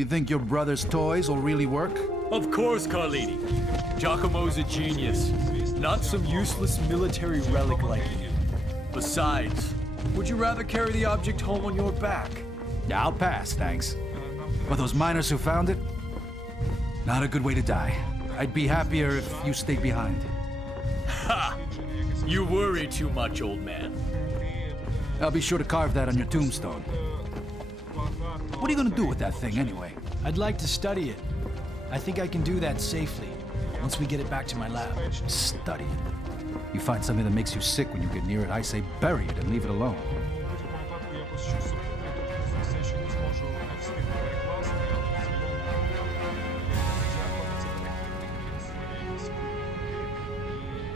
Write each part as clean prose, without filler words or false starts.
You think your brother's toys will really work? Of course, Carlini. Giacomo's a genius, not some useless military relic like you. Besides, would you rather carry the object home on your back? Yeah, I'll pass, thanks. But those miners who found it? Not a good way to die. I'd be happier if you stayed behind. Ha! You worry too much, old man. I'll be sure to carve that on your tombstone. What are you gonna do with that thing, anyway? I'd like to study it. I think I can do that safely, once we get it back to my lab. Study it. You find something that makes you sick when you get near it, I say bury it and leave it alone.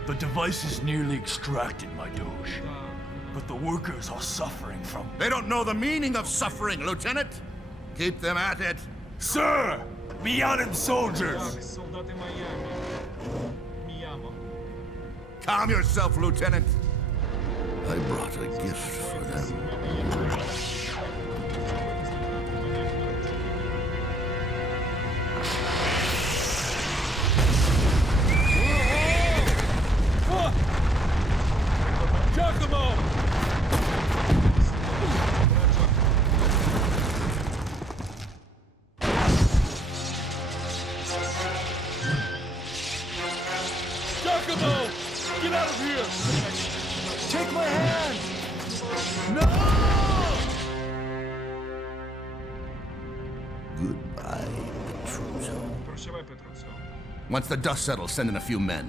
The device is nearly extracted, my Doge. But the workers are suffering from... They don't know the meaning of suffering, Lieutenant. Keep them at it. Sir! Mianan soldiers! Солдати Міямо. Calm yourself, Lieutenant. I brought a gift for them. Giacomo! Giacomo! Get out of here! Take my hand! No! Goodbye, Petruzo. Прощавай, Петруцьо. Once the dust settles, send in a few men.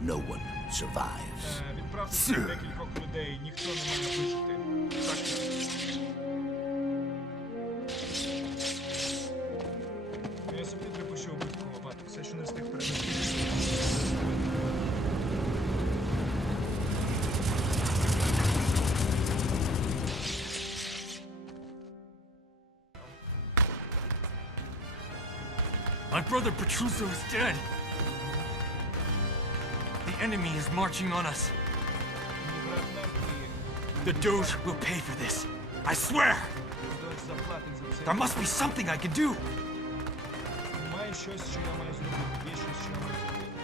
No one survives. Відправте сюди декількох людей, ніхто не має вижити. Так. Я субтитри пущу обов'язково, бати. Все, що не встиг передати. My brother Petruzo is dead. The enemy is marching on us. The Doge will pay for this. I swear! There must be something I can do. Немає щось, що я маю зробити. Є щось, що я маю зробити.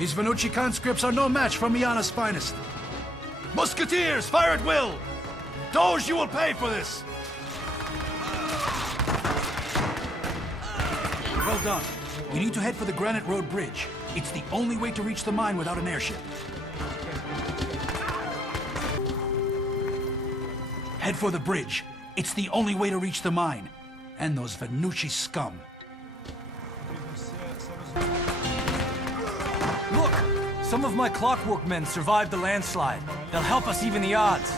These Venucci conscripts are no match for Miana's finest. Musketeers, fire at will! Doge, you will pay for this! Well done. You need to head for the Granite Road Bridge. It's the only way to reach the mine without an airship. Head for the bridge. It's the only way to reach the mine. And those Venucci scum. Look! Some of my clockwork men survived the landslide. They'll help us even the odds.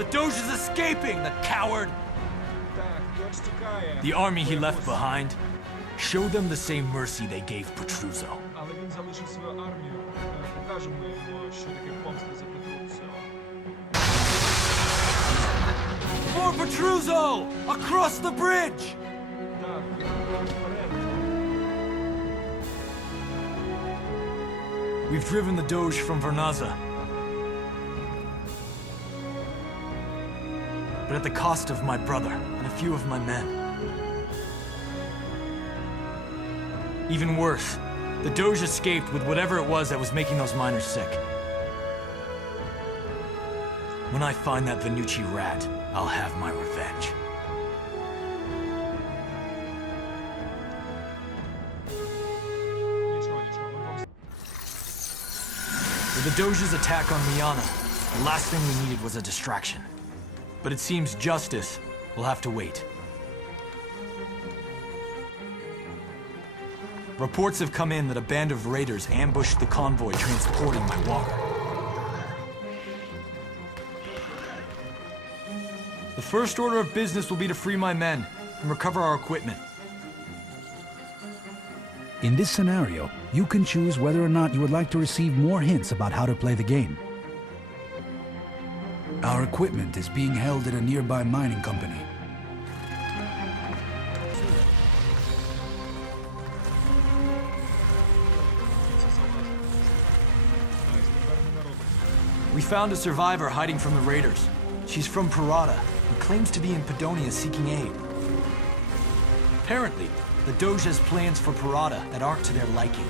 The Doge is escaping, the coward! Так, Додж тікає. The army he left behind, show them the same mercy they gave Petruzo. Але він залишив свою армію. Покажемо йому, що таке помста за Петрузо. For Petruzo! Across the bridge! Так, вперед. We've driven the Doge from Vernaza. But at the cost of my brother and a few of my men. Even worse, the Doge escaped with whatever it was that was making those miners sick. When I find that Venucci rat, I'll have my revenge. Нічого, нічого. With the Doge's attack on Miana, the last thing we needed was a distraction. But it seems justice will have to wait. Reports have come in that a band of raiders ambushed the convoy transporting my walker. The first order of business will be to free my men and recover our equipment. In this scenario, you can choose whether or not you would like to receive more hints about how to play the game. Our equipment is being held at a nearby mining company. We found a survivor hiding from the raiders. She's from Parada and claims to be in Padonia seeking aid. Apparently, the Doge has plans for Parada that aren't to their liking.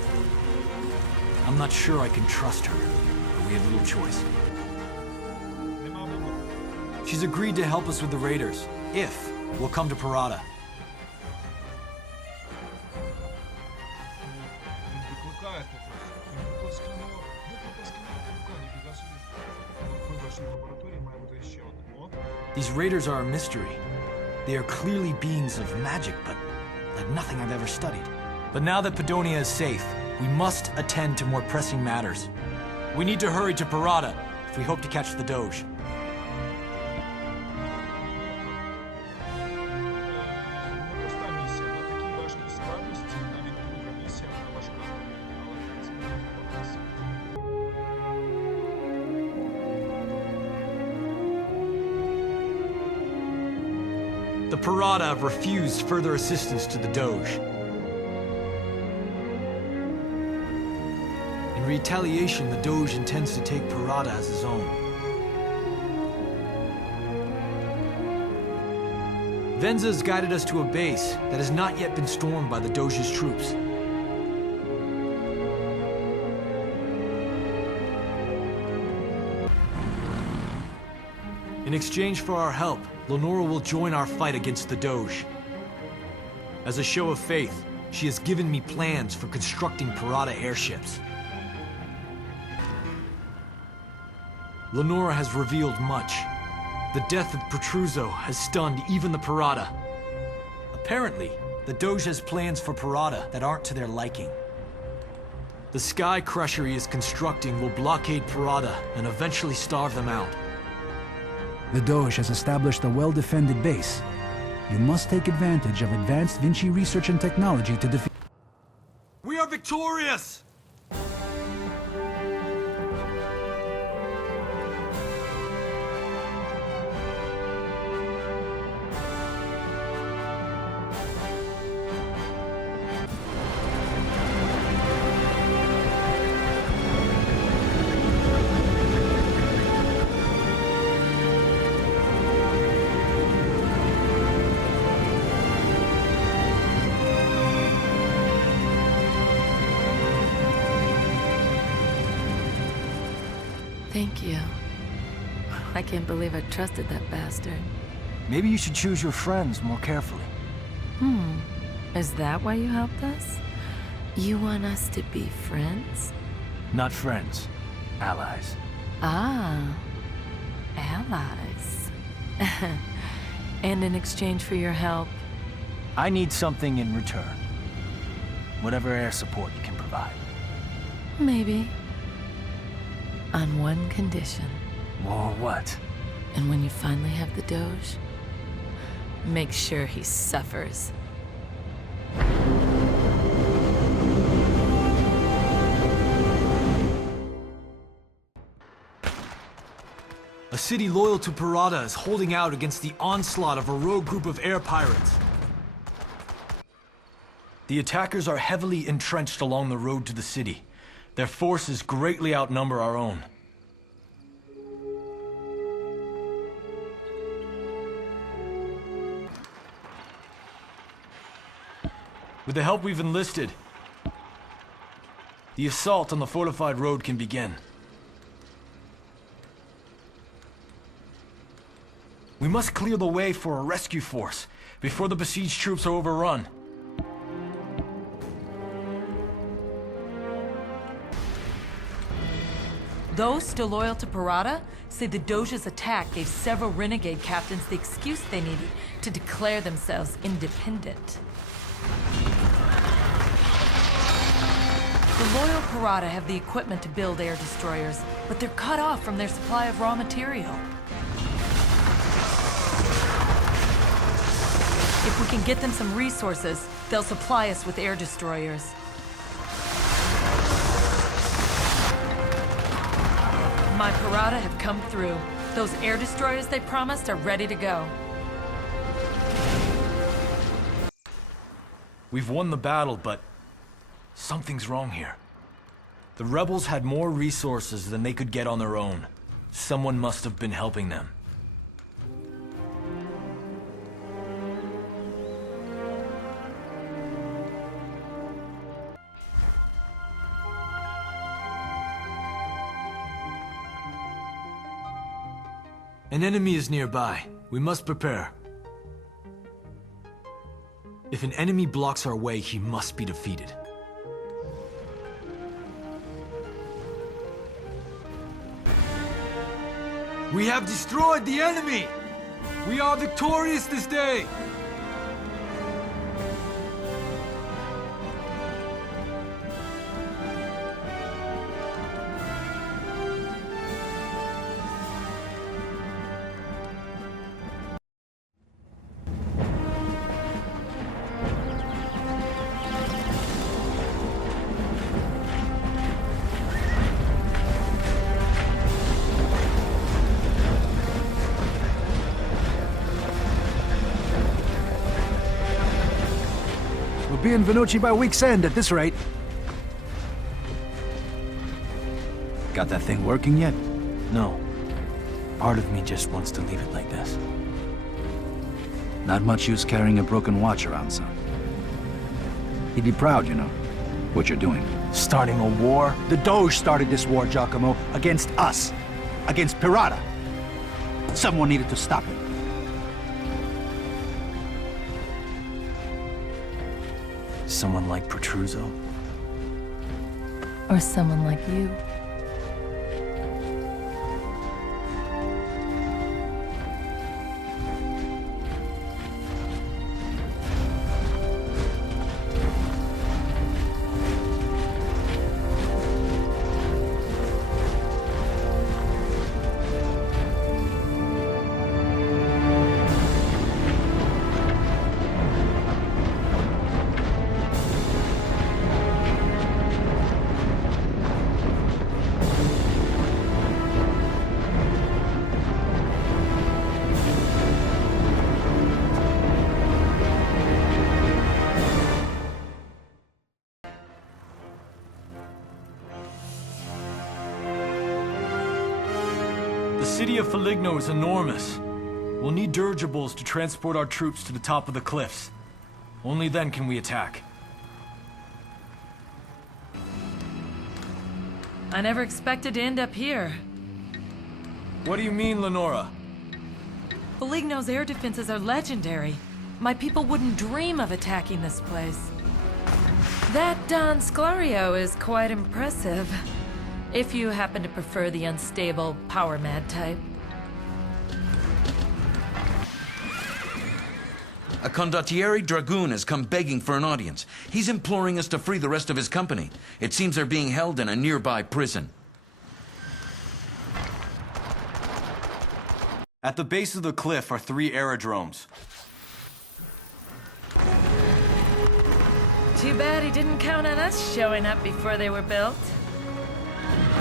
I'm not sure I can trust her, but we have little choice. Нема вибору. She's agreed to help us with the raiders, if we'll come to Parada. Він викликає тут. Він викликав скляного павука, ніфіга собі. В виборчій лабораторії має бути ще один. О, These raiders are a mystery. They are clearly beings of magic, but like nothing I've ever studied. But now that Padonia is safe, we must attend to more pressing matters. We need to hurry to Parada if we hope to catch the Doge. непроста місія. На такій важкій складності навіть друга місія вона важка. Але в принципі не впоратися. The Parada have refused further assistance to the Doge. In retaliation, the Doge intends to take Parada as his own. Venza's guided us to a base that has not yet been stormed by the Doge's troops. In exchange for our help, Lenora will join our fight against the Doge. As a show of faith, she has given me plans for constructing Parada airships. Lenora has revealed much. The death of Petruzzo has stunned even the Parada. Apparently, the Doge has plans for Parada that aren't to their liking. The sky crusher he is constructing will blockade Parada and eventually starve them out. The Doge has established a well-defended base. You must take advantage of advanced Vinci research and technology to defeat. We are victorious! Thank you. I can't believe I trusted that bastard. Maybe you should choose your friends more carefully. Is that why you helped us? You want us to be friends? Not friends, allies. Ah, allies. And in exchange for your help, I need something in return. Whatever air support you can provide. maybe. On one condition. Or what? And when you finally have the Doge, make sure he suffers. A city loyal to Parada is holding out against the onslaught of a rogue group of air pirates. The attackers are heavily entrenched along the road to the city. Their forces greatly outnumber our own. With the help we've enlisted, the assault on the fortified road can begin. We must clear the way for a rescue force before the besieged troops are overrun. Those still loyal to Parada say the Doge's attack gave several renegade captains the excuse they needed to declare themselves independent. The loyal Parada have the equipment to build air destroyers, but they're cut off from their supply of raw material. If we can get them some resources, they'll supply us with air destroyers. My Parada have come through. Those air destroyers they promised are ready to go. We've won the battle, but something's wrong here. The rebels had more resources than they could get on their own. Someone must have been helping them. An enemy is nearby. We must prepare. If an enemy blocks our way, he must be defeated. We have destroyed the enemy! We are victorious this day! We'll be in Venucci by week's end at this rate. Got that thing working yet? No. Part of me just wants to leave it like this. Not much use carrying a broken watch around, son. He'd be proud, you know, what you're doing. Starting a war? The Doge started this war, Giacomo, against us. Against Pirata. Someone needed to stop it. Someone like Petruzzo? Or someone like you. The city of Foligno is enormous. We'll need dirigibles to transport our troops to the top of the cliffs. Only then can we attack. I never expected to end up here. What do you mean, Lenora? Foligno's air defenses are legendary. My people wouldn't dream of attacking this place. That Don Sclario is quite impressive. If you happen to prefer the unstable, power-mad type. A condottieri dragoon has come begging for an audience. He's imploring us to free the rest of his company. It seems they're being held in a nearby prison. At the base of the cliff are 3 aerodromes. Too bad he didn't count on us showing up before they were built.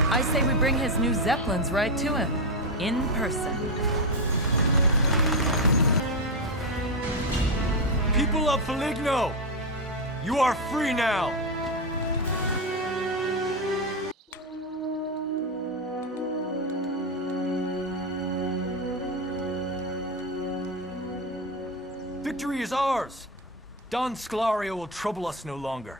I say we bring his new Zeppelins right to him, in person. People of Foligno! You are free now! Victory is ours! Don Sclario will trouble us no longer.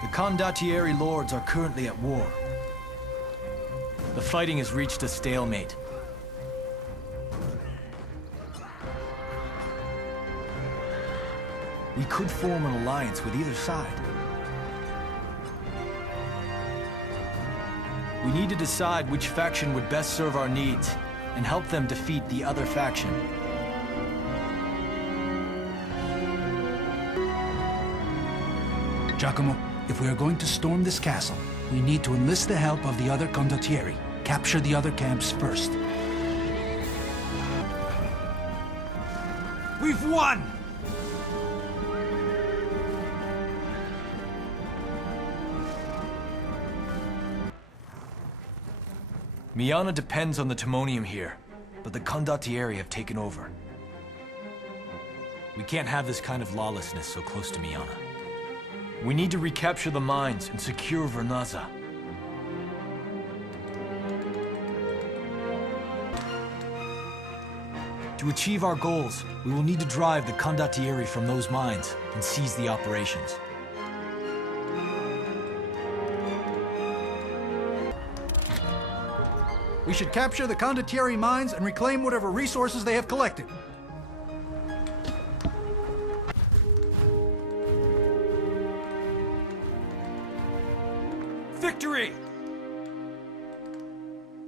The condottieri lords are currently at war. The fighting has reached a stalemate. We could form an alliance with either side. We need to decide which faction would best serve our needs and help them defeat the other faction. Giacomo, if we are going to storm this castle, we need to enlist the help of the other condottieri. Capture the other camps first. We've won! Miana depends on the Timonium here, but the condottieri have taken over. We can't have this kind of lawlessness so close to Miana. We need to recapture the mines and secure Vernazza. To achieve our goals, we will need to drive the condottieri from those mines and seize the operations. We should capture the condottieri mines and reclaim whatever resources they have collected. Victory!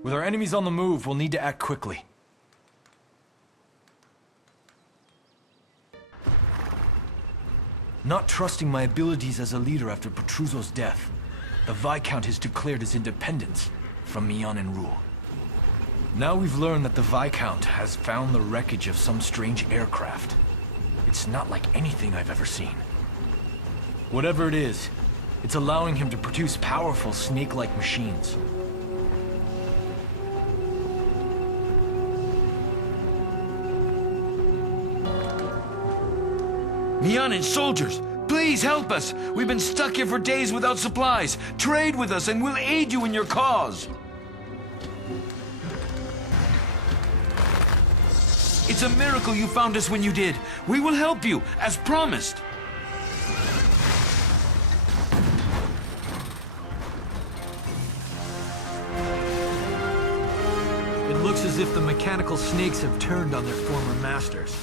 With our enemies on the move, we'll need to act quickly. Not trusting my abilities as a leader after Petruzzo's death, the Viscount has declared his independence from Mianan rule. Now we've learned that the Viscount has found the wreckage of some strange aircraft. It's not like anything I've ever seen. Whatever it is, it's allowing him to produce powerful snake-like machines. Mianan soldiers, please help us. We've been stuck here for days without supplies. Trade with us and we'll aid you in your cause. It's a miracle you found us when you did. We will help you, as promised. It looks as if the mechanical snakes have turned on their former masters.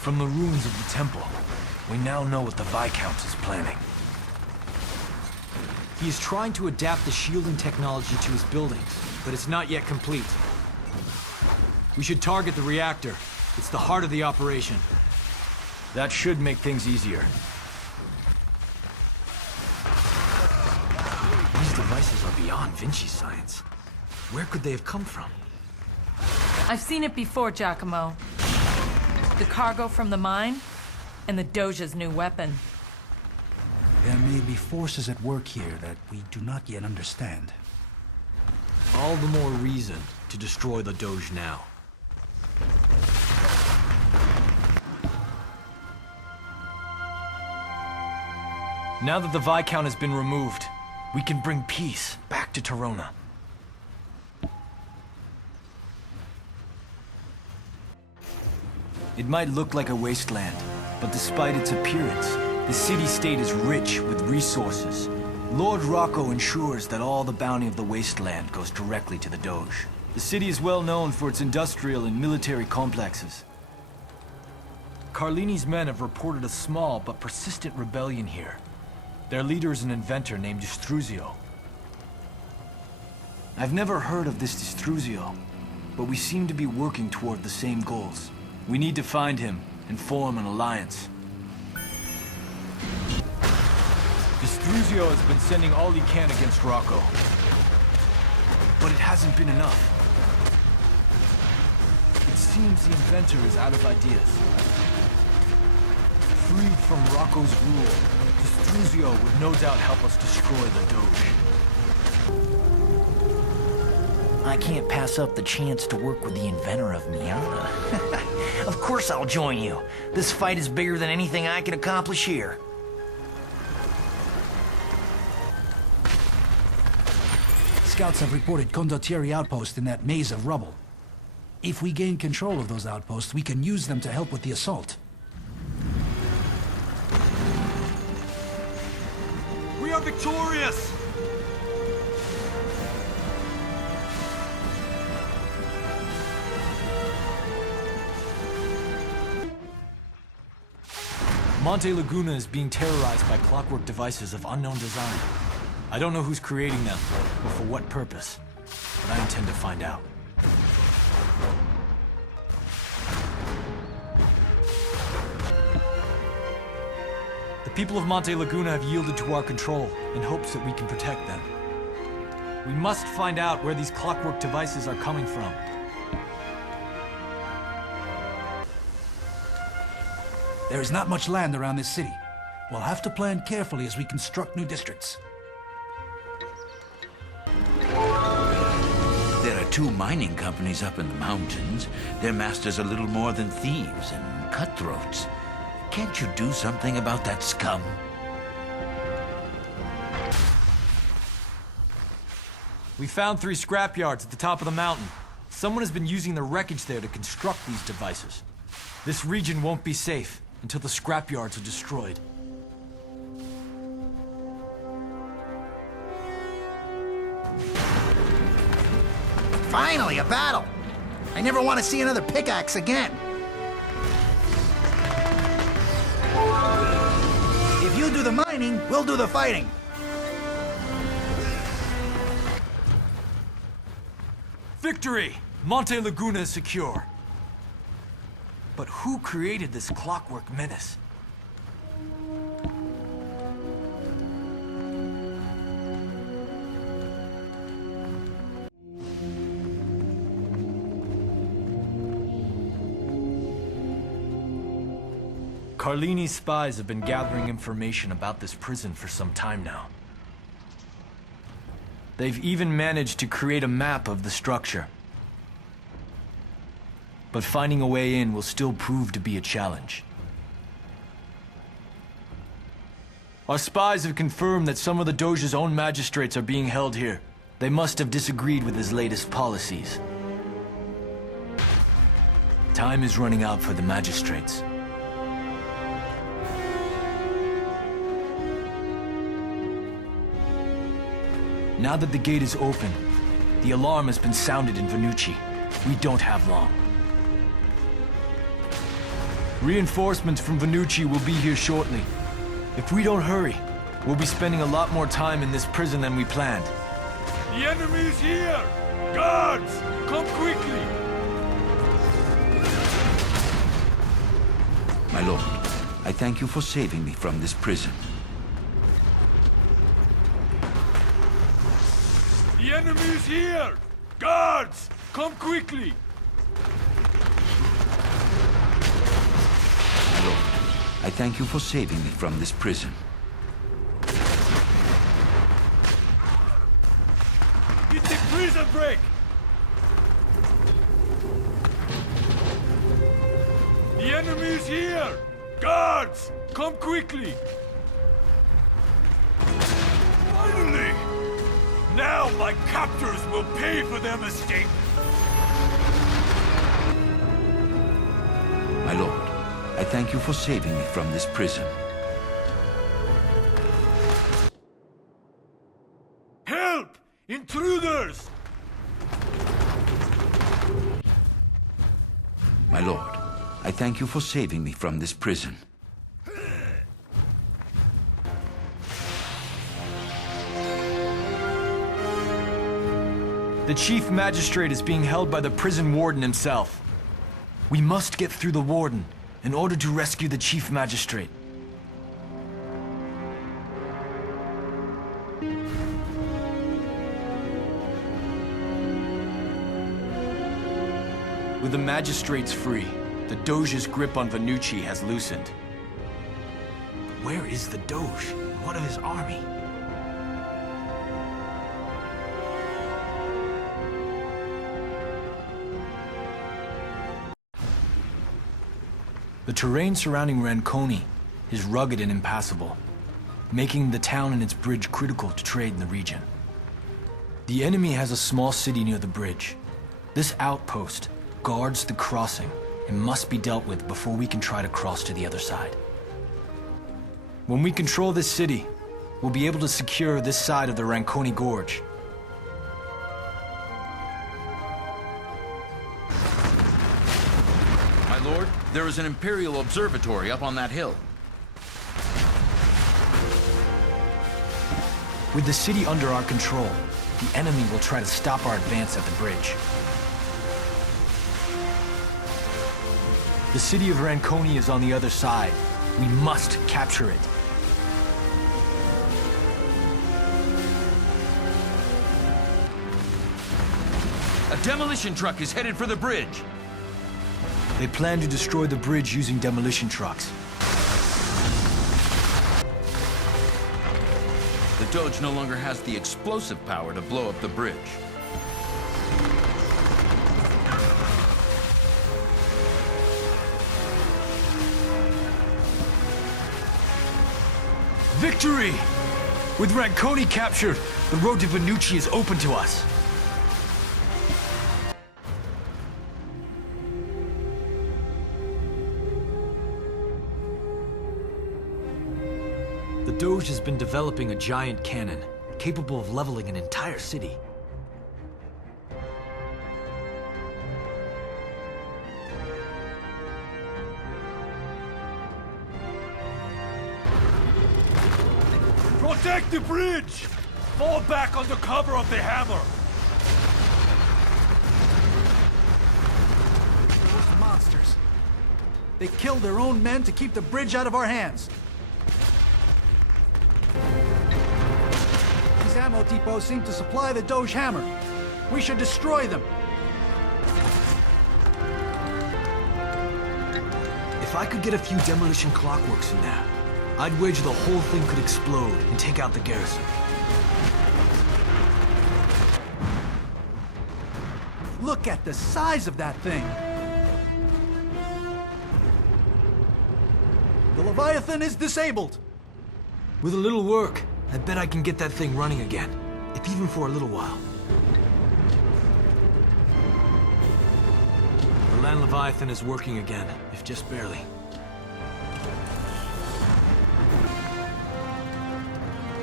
From the ruins of the temple, we now know what the Viscount is planning. He is trying to adapt the shielding technology to his buildings, but it's not yet complete. We should target the reactor. It's the heart of the operation. That should make things easier. These devices are beyond Vinci's science. Where could they have come from? I've seen it before, Giacomo. The cargo from the mine, and the Doge's new weapon. There may be forces at work here that we do not yet understand. All the more reason to destroy the Doge now. Now that the Viscount has been removed, we can bring peace back to Torona. It might look like a wasteland, but despite its appearance, the city-state is rich with resources. Lord Rocco ensures that all the bounty of the wasteland goes directly to the Doge. The city is well known for its industrial and military complexes. Carlini's men have reported a small but persistent rebellion here. Their leader is an inventor named Distruzio. I've never heard of this Distruzio, but we seem to be working toward the same goals. We need to find him and form an alliance. Distruzio has been sending all he can against Rocco. But it hasn't been enough. It seems the inventor is out of ideas. Freed from Rocco's rule, Distruzio would no doubt help us destroy the Doge. I can't pass up the chance to work with the inventor of Miana. Of course I'll join you. This fight is bigger than anything I can accomplish here. Scouts have reported condottieri outposts in that maze of rubble. If we gain control of those outposts, we can use them to help with the assault. We are victorious! Monte Laguna is being terrorized by clockwork devices of unknown design. I don't know who's creating them, or for what purpose, but I intend to find out. The people of Monte Laguna have yielded to our control in hopes that we can protect them. We must find out where these clockwork devices are coming from. There is not much land around this city. We'll have to plan carefully as we construct new districts. There are two mining companies up in the mountains. Their masters are little more than thieves and cutthroats. Can't you do something about that scum? We found 3 scrapyards at the top of the mountain. Someone has been using the wreckage there to construct these devices. This region won't be safe until the scrapyards are destroyed. Finally, a battle! I never want to see another pickaxe again. If you do the mining, we'll do the fighting. Victory! Monte Laguna is secure. But who created this clockwork menace? Carlini's spies have been gathering information about this prison for some time now. They've even managed to create a map of the structure. But finding a way in will still prove to be a challenge. Our spies have confirmed that some of the Doge's own magistrates are being held here. They must have disagreed with his latest policies. Time is running out for the magistrates. Now that the gate is open, the alarm has been sounded in Venucci. We don't have long. Reinforcements from Venucci will be here shortly. If we don't hurry, we'll be spending a lot more time in this prison than we planned. The enemy is here! Guards! Come quickly! My lord, I thank you for saving me from this prison. The enemy is here! Guards! Come quickly! My lord, I thank you for saving me from this prison. It's a prison break! The enemy is here! Guards! Come quickly! Finally! Now my captors will pay for their mistake! My lord, I thank you for saving me from this prison. Help! Intruders! My lord, I thank you for saving me from this prison. The chief magistrate is being held by the prison warden himself. We must get through the warden in order to rescue the chief magistrate. With the magistrates free, the Doge's grip on Venucci has loosened. But where is the Doge? What of his army? The terrain surrounding Ranconi is rugged and impassable, making the town and its bridge critical to trade in the region. The enemy has a small city near the bridge. This outpost guards the crossing and must be dealt with before we can try to cross to the other side. When we control this city, we'll be able to secure this side of the Ranconi Gorge. My lord, there is an Imperial observatory up on that hill. With the city under our control, the enemy will try to stop our advance at the bridge. The city of Ranconi is on the other side. We must capture it. A demolition truck is headed for the bridge. They plan to destroy the bridge using demolition trucks. The Doge no longer has the explosive power to blow up the bridge. Victory! With Ranconi captured, the road to Venucci is open to us. The Doge has been developing a giant cannon, capable of leveling an entire city. Protect the bridge! Fall back under cover of the hammer! Those monsters. They killed their own men to keep the bridge out of our hands. These ammo depots seem to supply the Doge hammer. We should destroy them. If I could get a few demolition clockworks in there, I'd wager the whole thing could explode and take out the garrison. Look at the size of that thing. The Leviathan is disabled. With a little work, I bet I can get that thing running again, if even for a little while. The land Leviathan is working again, if just barely.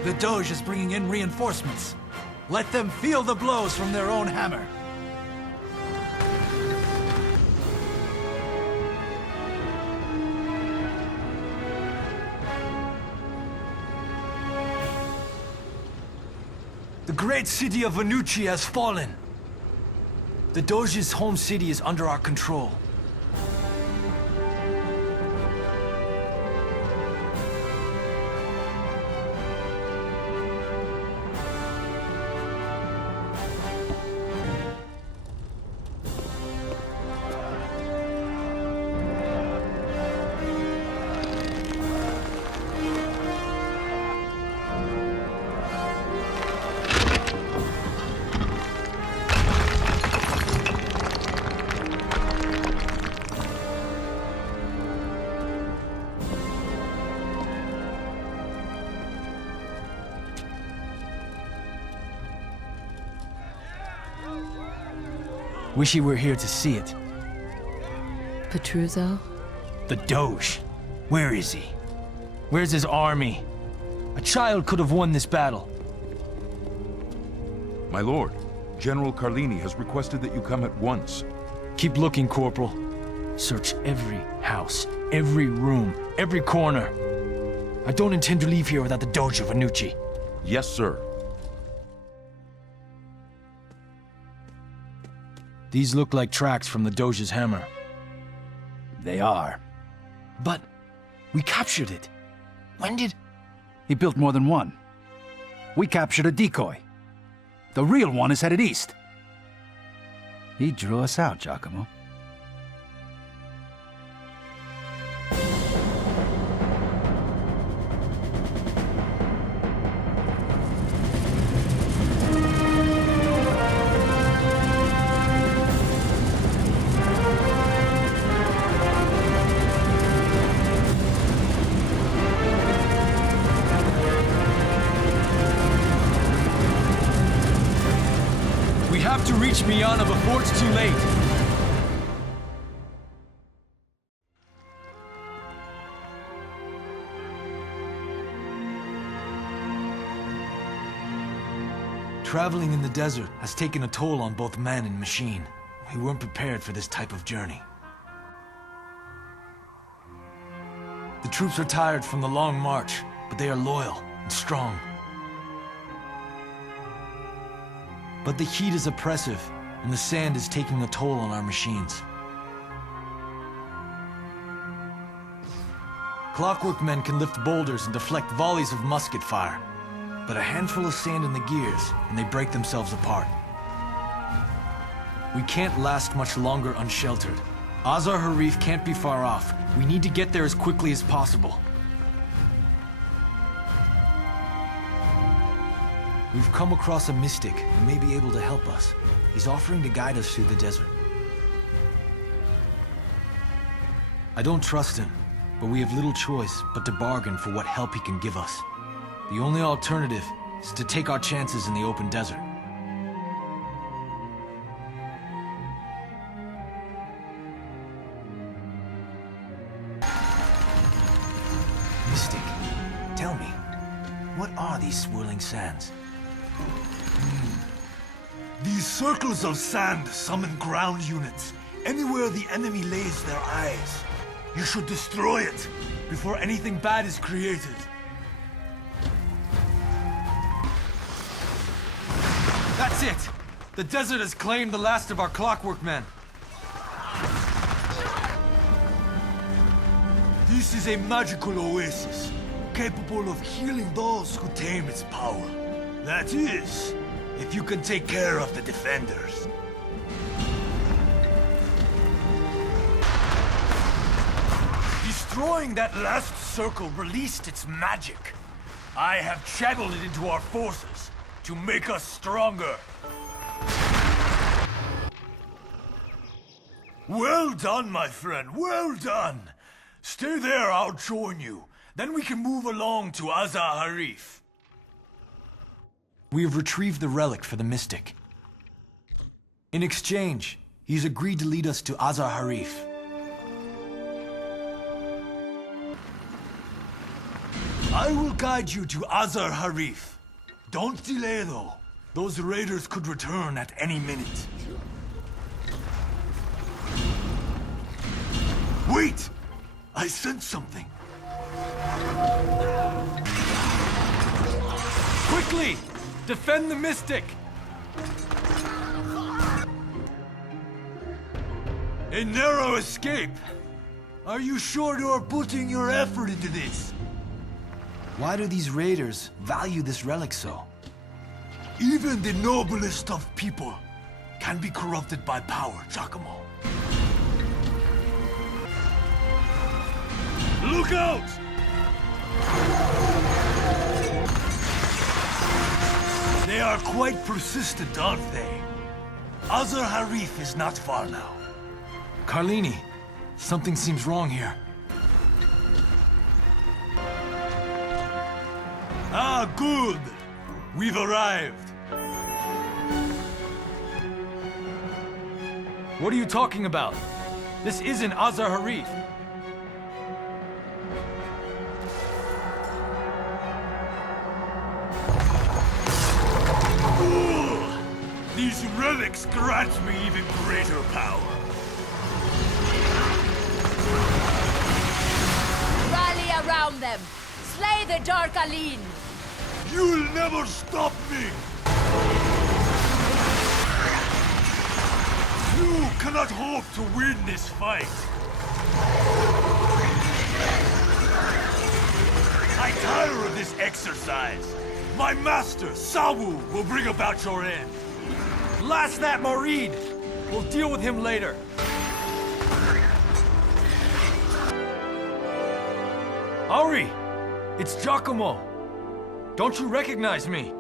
The Doge is bringing in reinforcements. Let them feel the blows from their own hammer. The great city of Venucci has fallen. The Doge's home city is under our control. Wish he were here to see it. Petruzzo? The Doge. Where is he? Where's his army? A child could have won this battle. My lord, General Carlini has requested that you come at once. Keep looking, Corporal. Search every house, every room, every corner. I don't intend to leave here without the Doge of Venucci. Yes, sir. These look like tracks from the Doge's hammer. They are. But we captured it. When did... He built more than one. We captured a decoy. The real one is headed east. He drew us out, Giacomo. To reach Miana before it's too late. Traveling in the desert has taken a toll on both man and machine. We weren't prepared for this type of journey. The troops are tired from the long march, but they are loyal and strong. But the heat is oppressive, and the sand is taking a toll on our machines. Clockwork men can lift boulders and deflect volleys of musket fire, but a handful of sand in the gears, and they break themselves apart. We can't last much longer unsheltered. Azar Harif can't be far off. We need to get there as quickly as possible. We've come across a mystic who may be able to help us. He's offering to guide us through the desert. I don't trust him, but we have little choice but to bargain for what help he can give us. The only alternative is to take our chances in the open desert. Mystic, tell me, what are these swirling sands? These circles of sand summon ground units. Anywhere the enemy lays their eyes. You should destroy it before anything bad is created. That's it! The desert has claimed the last of our clockwork men. This is a magical oasis, capable of healing those who tame its power. That is, if you can take care of the defenders. Destroying that last circle released its magic. I have channeled it into our forces to make us stronger. Well done, my friend, well done. Stay there, I'll join you. Then we can move along to Azar Harif. We have retrieved the relic for the mystic. In exchange, he's agreed to lead us to Azar Harif. I will guide you to Azar Harif. Don't delay, though. Those raiders could return at any minute. Wait! I sense something. Quickly! Defend the mystic! A narrow escape! Are you sure you are putting your effort into this? Why do these raiders value this relic so? Even the noblest of people can be corrupted by power, Giacomo. Look out! They are quite persistent, aren't they? Azar Harif is not far now. Carlini, something seems wrong here. Ah, good! We've arrived. What are you talking about? This isn't Azar Harif. These relics grant me even greater power. Rally around them! Slay the Dark Aline! You'll never stop me! You cannot hope to win this fight! I tire of this exercise! My master, Sawu, will bring about your end! Blast that Marid! We'll deal with him later! Ari! It's Giacomo! Don't you recognize me?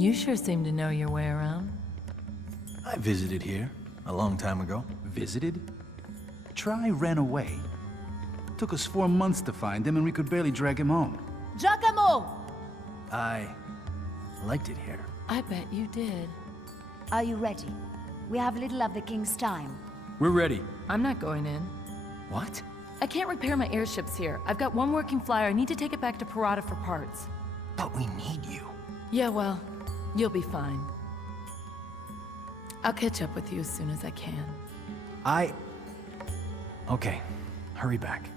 You sure seem to know your way around. I visited here a long time ago. Visited? Try ran away. Took us 4 months to find him and we could barely drag him home. Giacomo! I liked it here. I bet you did. Are you ready? We have little of the king's time. We're ready. I'm not going in. What? I can't repair my airships here. I've got one working flyer. I need to take it back to Parada for parts. But we need you. Yeah, well, you'll be fine. I'll catch up with you as soon as I can. Okay. Hurry back.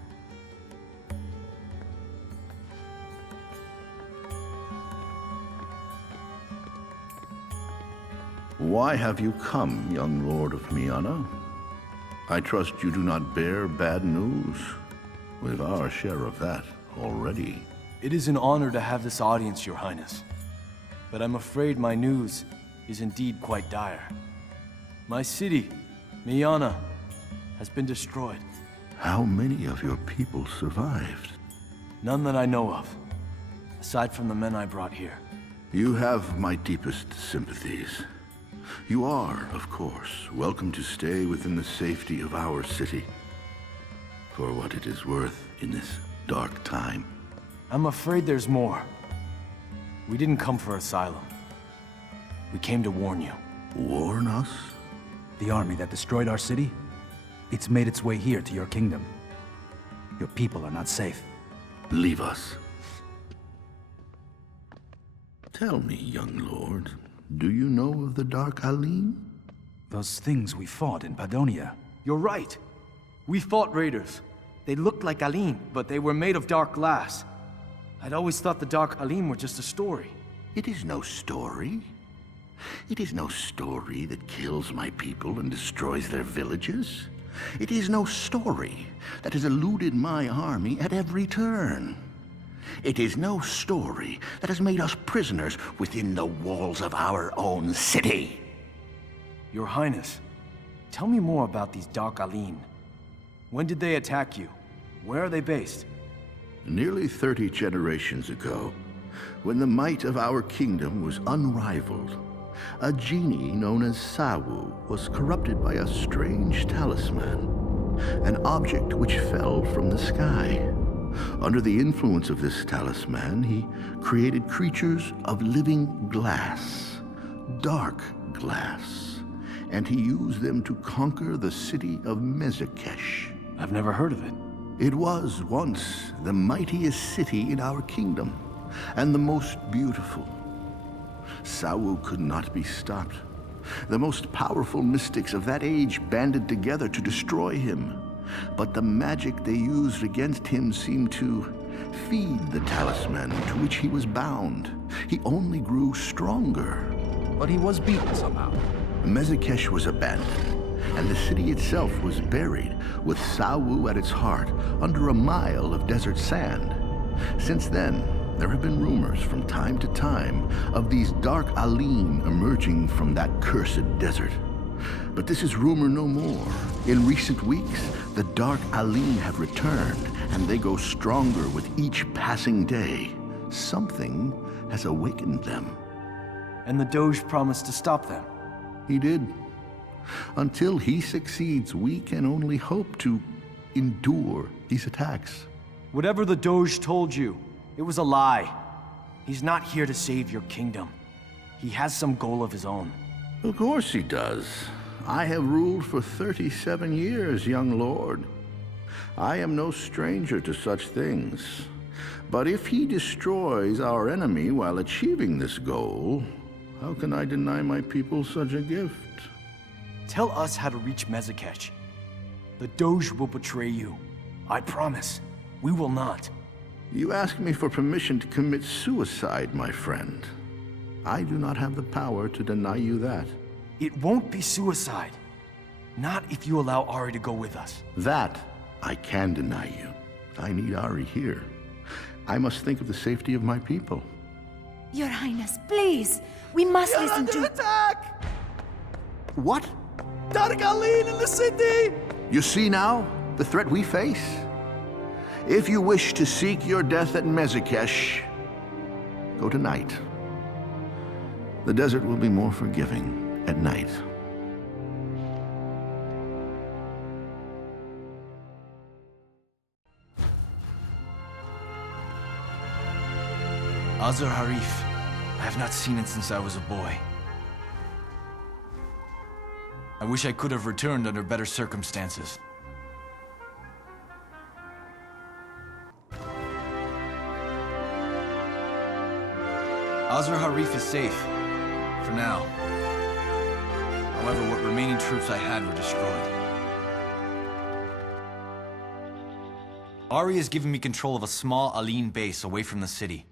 Why have you come, young Lord of Miana? I trust you do not bear bad news. We've our share of that already. It is an honor to have this audience, Your Highness. But I'm afraid my news is indeed quite dire. My city, Miana, has been destroyed. How many of your people survived? None that I know of, aside from the men I brought here. You have my deepest sympathies. You are, of course, welcome to stay within the safety of our city. For what it is worth in this dark time. I'm afraid there's more. We didn't come for asylum. We came to warn you. Warn us? The army that destroyed our city? It's made its way here to your kingdom. Your people are not safe. Leave us. Tell me, young lord, do you know of the Dark Aline? Those things we fought in Padonia. You're right. We fought raiders. They looked like Alim, but they were made of dark glass. I'd always thought the Dark Alim were just a story. It is no story. It is no story that kills my people and destroys their villages. It is no story that has eluded my army at every turn. It is no story that has made us prisoners within the walls of our own city. Your Highness, tell me more about these Dark Alim. When did they attack you? Where are they based? Nearly 30 generations ago, when the might of our kingdom was unrivaled, a genie known as Sawu was corrupted by a strange talisman, an object which fell from the sky. Under the influence of this talisman, he created creatures of living glass, dark glass, and he used them to conquer the city of Mezakesh. I've never heard of it. It was once the mightiest city in our kingdom, and the most beautiful. Sawu could not be stopped. The most powerful mystics of that age banded together to destroy him. But the magic they used against him seemed to feed the talisman to which he was bound. He only grew stronger. But he was beaten somehow. Mezakesh was abandoned, and the city itself was buried, with Sawu at its heart, under a mile of desert sand. Since then, there have been rumors from time to time of these Dark Alim emerging from that cursed desert. But this is rumor no more. In recent weeks, the Dark Alim have returned, and they go stronger with each passing day. Something has awakened them. And the Doge promised to stop them. He did. Until he succeeds, we can only hope to endure these attacks. Whatever the Doge told you, it was a lie. He's not here to save your kingdom. He has some goal of his own. Of course he does. I have ruled for 37 years, young lord. I am no stranger to such things. But if he destroys our enemy while achieving this goal, how can I deny my people such a gift? Tell us how to reach Mezakesh. The Doge will betray you. I promise. We will not. You ask me for permission to commit suicide, my friend. I do not have the power to deny you that. It won't be suicide. Not if you allow Ari to go with us. That I can deny you. I need Ari here. I must think of the safety of my people. Your Highness, please. We must listen to... attack! What? Dark Alim in the city! You see now the threat we face? If you wish to seek your death at Mezakesh, go tonight. The desert will be more forgiving at night. Azar Harif. I have not seen it since I was a boy. I wish I could have returned under better circumstances. Azar Harif is safe. For now. However, what remaining troops I had were destroyed. Ari has given me control of a small Alim base away from the city.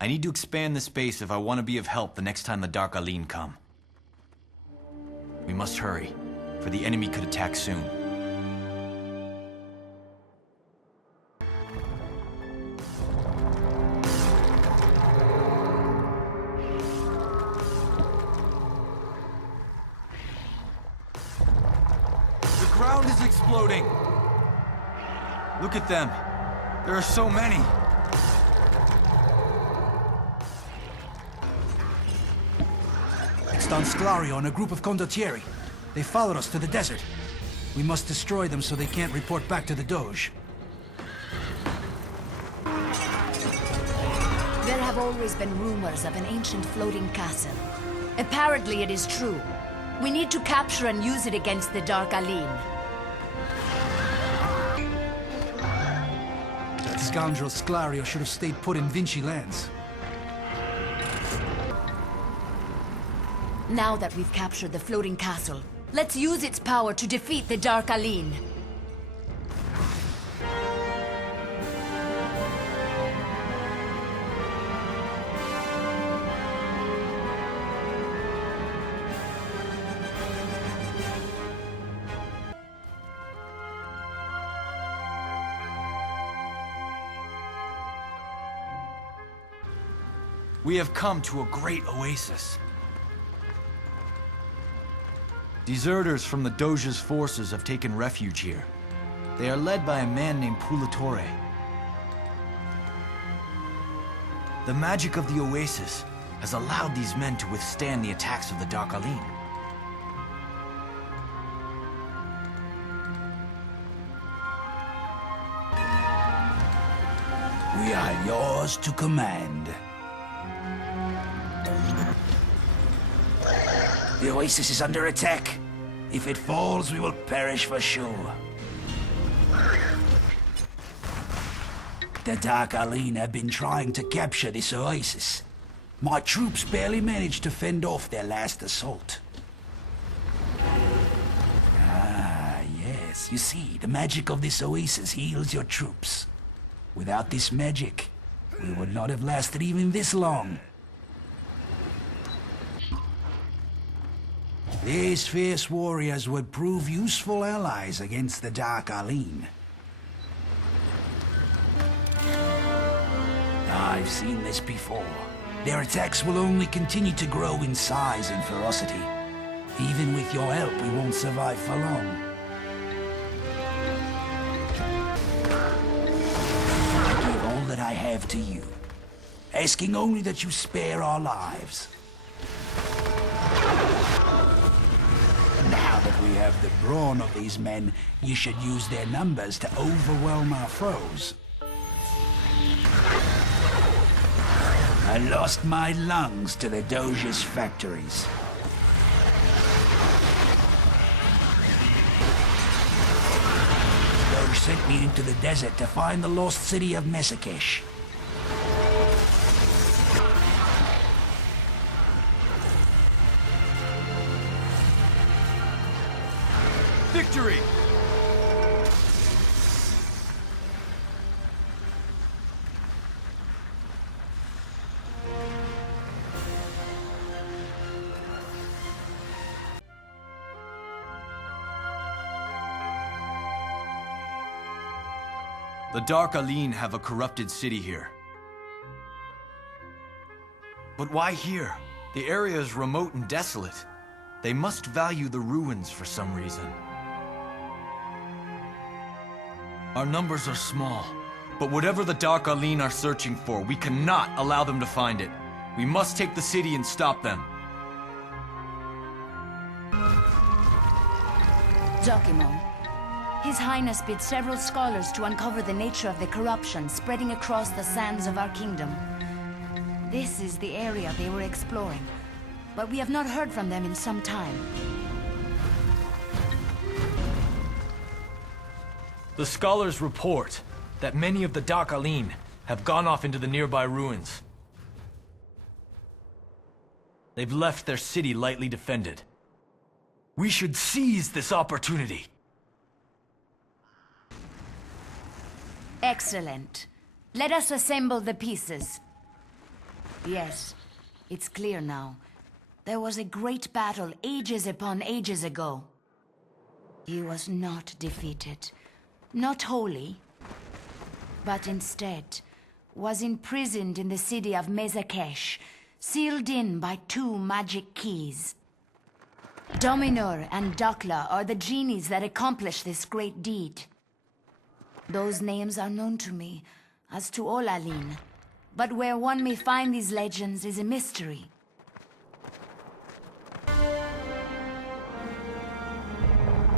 I need to expand this base if I want to be of help the next time the Dark Alim come. We must hurry, for the enemy could attack soon. The ground is exploding! Look at them. There are so many. It's Don Sclario and a group of condottieri. They followed us to the desert. We must destroy them so they can't report back to the Doge. There have always been rumors of an ancient floating castle. Apparently it is true. We need to capture and use it against the Dark Alim. That scoundrel Sclario should have stayed put in Vinci lands. Now that we've captured the floating castle, let's use its power to defeat the Dark Alim. We have come to a great oasis. Deserters from the Doge's forces have taken refuge here. They are led by a man named Pulatore. The magic of the oasis has allowed these men to withstand the attacks of the Dark Aline. We are yours to command. The oasis is under attack. If it falls, we will perish for sure. The Dark Aline have been trying to capture this oasis. My troops barely managed to fend off their last assault. Ah, yes. You see, the magic of this oasis heals your troops. Without this magic, we would not have lasted even this long. These fierce warriors would prove useful allies against the Dark Aline. I've seen this before. Their attacks will only continue to grow in size and ferocity. Even with your help, we won't survive for long. I give all that I have to you, asking only that you spare our lives. Now that we have the brawn of these men, you should use their numbers to overwhelm our foes. I lost my lungs to the Doge's factories. Doge sent me into the desert to find the lost city of Mesakesh. Victory! The Dark Aline have a corrupted city here. But why here? The area is remote and desolate. They must value the ruins for some reason. Our numbers are small, but whatever the Dark Aline are searching for, we cannot allow them to find it. We must take the city and stop them. Giacomo, His Highness bid several scholars to uncover the nature of the corruption spreading across the sands of our kingdom. This is the area they were exploring, but we have not heard from them in some time. The scholars report that many of the Dark Aline have gone off into the nearby ruins. They've left their city lightly defended. We should seize this opportunity. Excellent. Let us assemble the pieces. Yes, it's clear now. There was a great battle ages upon ages ago. He was not defeated. Not wholly, but instead was imprisoned in the city of Mesakesh, sealed in by 2 magic keys. Dominor and Dakla are the genies that accomplished this great deed. Those names are known to me, as to all Aline, but where one may find these legends is a mystery.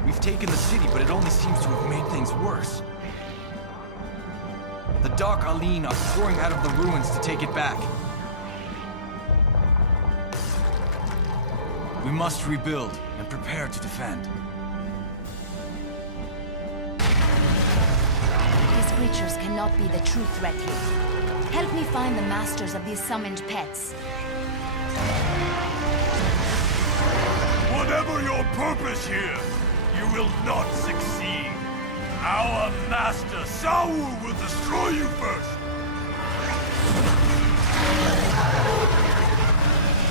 We've taken the city, but it only seems to have made things worse. The Dark Aline are pouring out of the ruins to take it back. We must rebuild and prepare to defend. These creatures cannot be the true threat here. Help me find the masters of these summoned pets. Whatever your purpose here, you will not succeed. Our master, Saul, will destroy you first.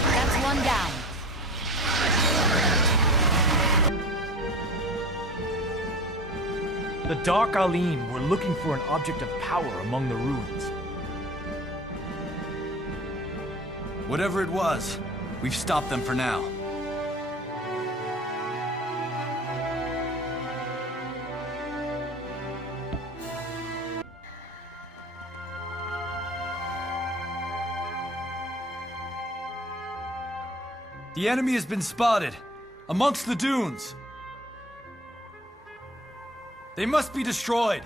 That's one down. The Dark Aline were looking for an object of power among the ruins. Whatever it was, we've stopped them for now. The enemy has been spotted, amongst the dunes. They must be destroyed.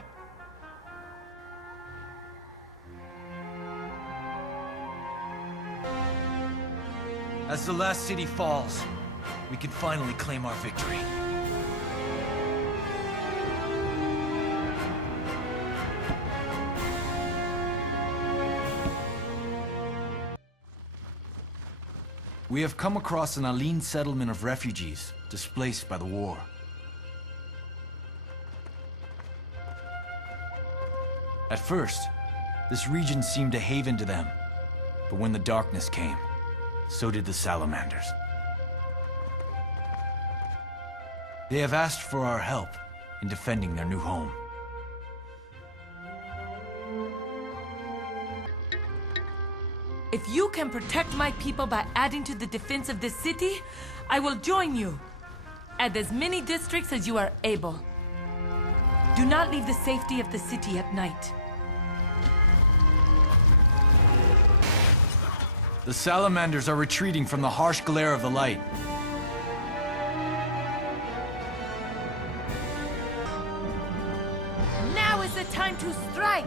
As the last city falls, we can finally claim our victory. We have come across an Aline settlement of refugees displaced by the war. At first, this region seemed a haven to them, but when the darkness came, so did the salamanders. They have asked for our help in defending their new home. If you can protect my people by adding to the defense of this city, I will join you. Add as many districts as you are able. Do not leave the safety of the city at night. The salamanders are retreating from the harsh glare of the light. Now is the time to strike!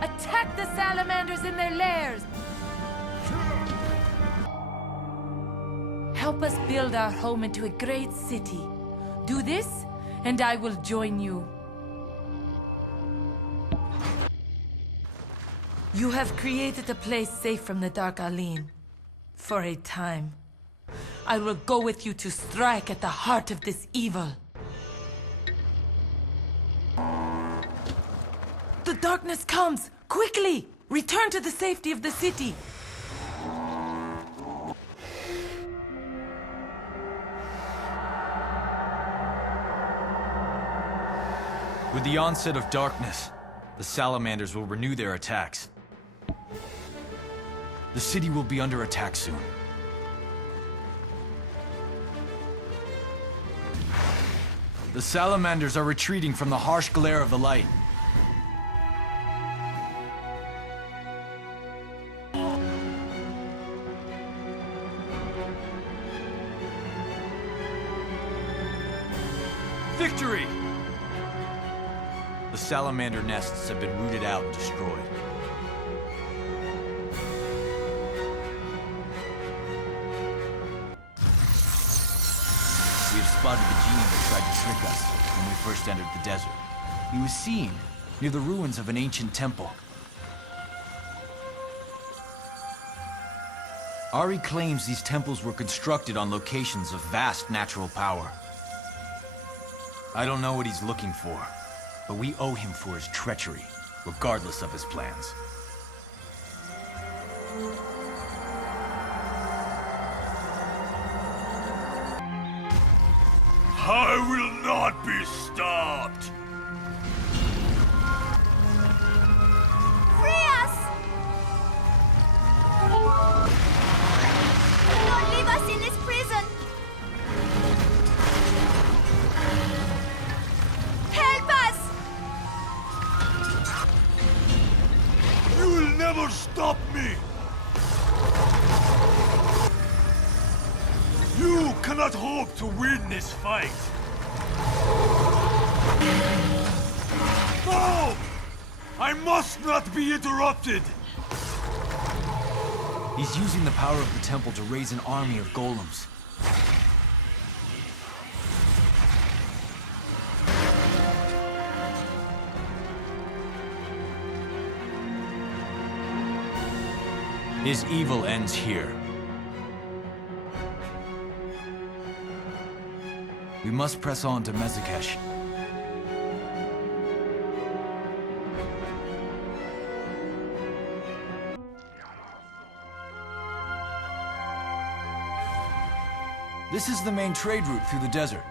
Attack the salamanders in their lairs! Help us build our home into a great city. Do this, and I will join you. You have created a place safe from the Dark Aline. For a time. I will go with you to strike at the heart of this evil. The darkness comes! Quickly! Return to the safety of the city! With the onset of darkness, the salamanders will renew their attacks. The city will be under attack soon. The salamanders are retreating from the harsh glare of the light. Victory! The salamander nests have been rooted out and destroyed. We have spotted the genie that tried to trick us when we first entered the desert. He was seen near the ruins of an ancient temple. Ari claims these temples were constructed on locations of vast natural power. I don't know what he's looking for, but we owe him for his treachery, regardless of his plans. I will not be stopped! Free us! Don't leave us in this prison! Help us! You will never stop me! You cannot hope to win this fight! No! I must not be interrupted! He's using the power of the temple to raise an army of golems. His evil ends here. We must press on to Mezakesh. This is the main trade route through the desert.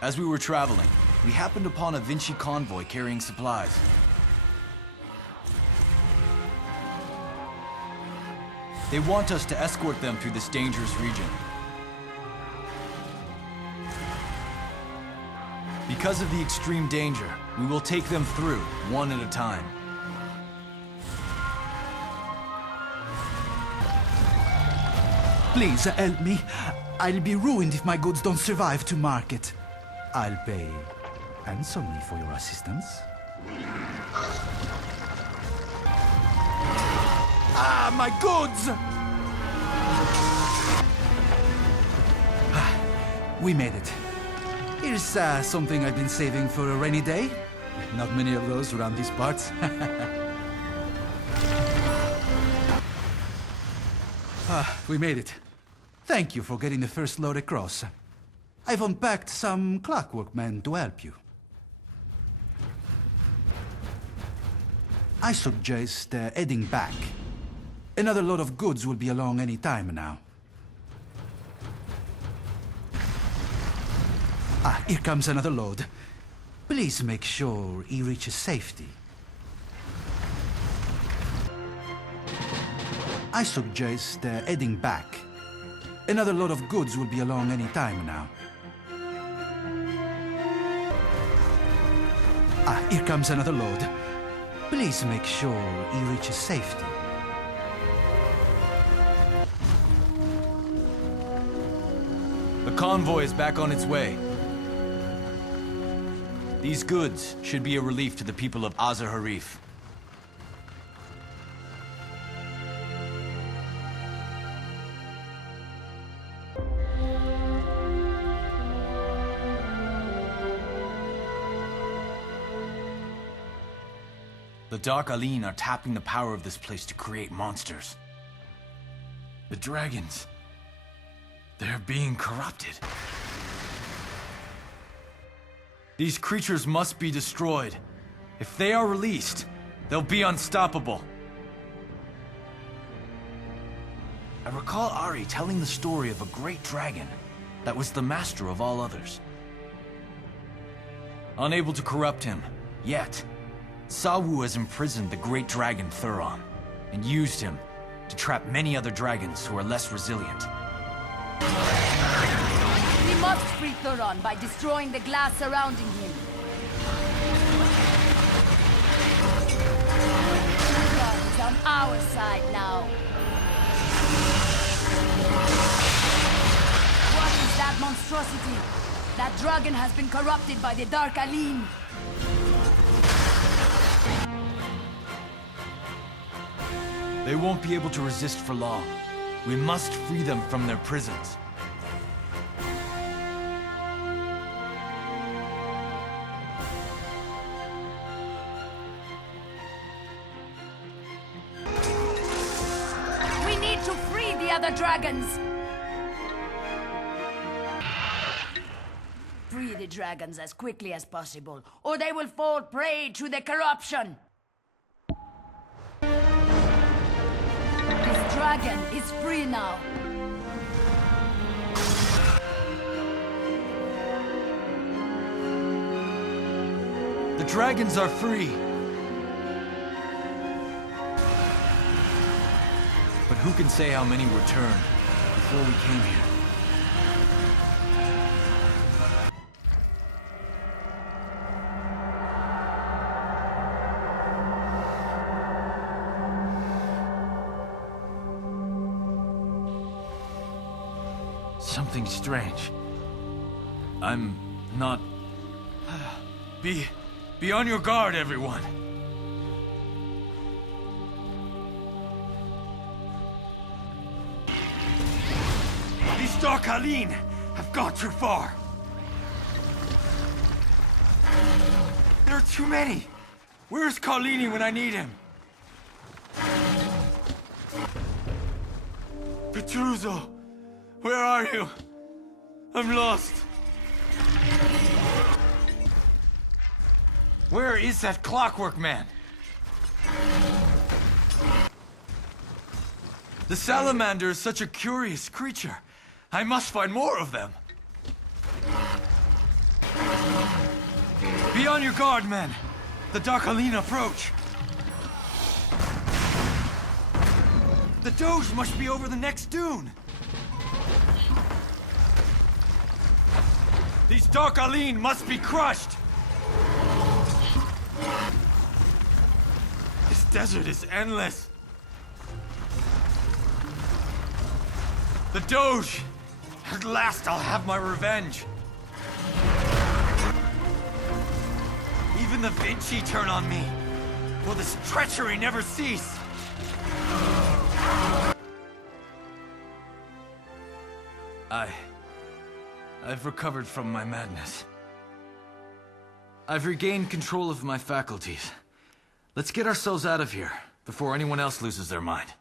As we were traveling, we happened upon a Vinci convoy carrying supplies. They want us to escort them through this dangerous region. Because of the extreme danger, we will take them through, one at a time. Please help me. I'll be ruined if my goods don't survive to market. I'll pay handsomely for your assistance. Ah, my goods! We made it. Here's something I've been saving for a rainy day. Not many of those around these parts. We made it. Thank you for getting the first load across. I've unpacked some clockwork men to help you. I suggest heading back. Another load of goods will be along any time now. Ah, here comes another load. Please make sure he reaches safety. I suggest heading back. Another load of goods will be along any time now. Ah, here comes another load. Please make sure he reaches safety. The convoy is back on its way. These goods should be a relief to the people of Azar Harif. The Dark Aline are tapping the power of this place to create monsters. The dragons, they're being corrupted. These creatures must be destroyed. If they are released, they'll be unstoppable. I recall Ari telling the story of a great dragon that was the master of all others. Unable to corrupt him, yet, Sawu has imprisoned the great dragon Thuron and used him to trap many other dragons who are less resilient. We must free Thuron by destroying the glass surrounding him. Thuron is on our side now. What is that monstrosity? That dragon has been corrupted by the Dark Aline. They won't be able to resist for long. We must free them from their prisons. We need to free the other dragons! Free the dragons as quickly as possible, or they will fall prey to the corruption! This dragon is free now. The dragons are free. But who can say how many returned before we came here? Something strange. I'm not... Be on your guard, everyone. These Dark Aline have gone too far. There are too many. Where's Carlini when I need him? Petruzzo, where are you? I'm lost. Where is that clockwork man? The salamander is such a curious creature. I must find more of them. Be on your guard, men. The Dark Aline approach. The Doge must be over the next dune! These Dark Aline must be crushed! This desert is endless! The Doge! At last I'll have my revenge! Even the Vinci turn on me! Will this treachery never cease? I've recovered from my madness. I've regained control of my faculties. Let's get ourselves out of here before anyone else loses their mind.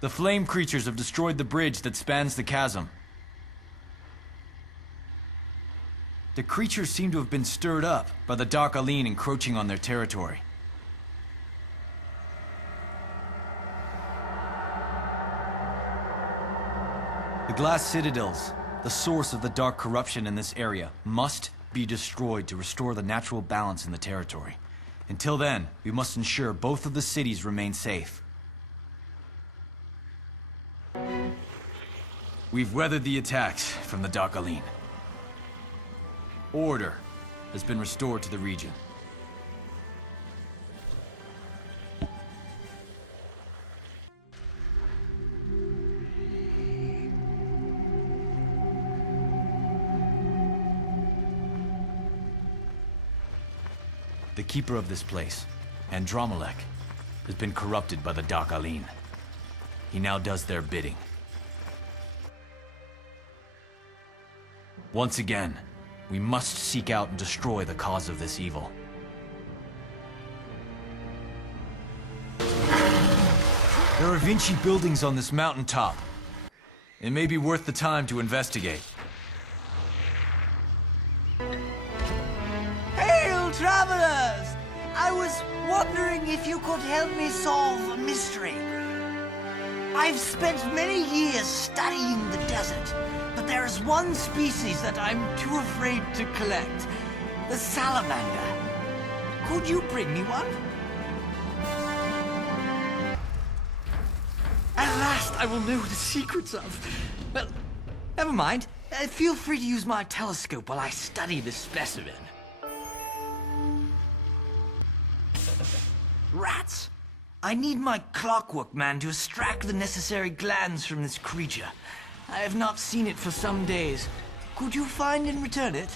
The flame creatures have destroyed the bridge that spans the chasm. The creatures seem to have been stirred up by the Dark Aline encroaching on their territory. The glass citadels, the source of the dark corruption in this area, must be destroyed to restore the natural balance in the territory. Until then, we must ensure both of the cities remain safe. We've weathered the attacks from the Dark Aline. Order has been restored to the region. The keeper of this place, Andromelech, has been corrupted by the Dark Aline. He now does their bidding. Once again, we must seek out and destroy the cause of this evil. There are Vinci buildings on this mountaintop. It may be worth the time to investigate. Hail, travelers! I was wondering if you could help me solve a mystery. I've spent many years studying the desert, but there is one species that I'm too afraid to collect. The salamander. Could you bring me one? At last I will know the secrets of... Well, never mind. Feel free to use my telescope while I study this specimen. Rats. I need my clockwork man to extract the necessary glands from this creature. I have not seen it for some days. Could you find and return it?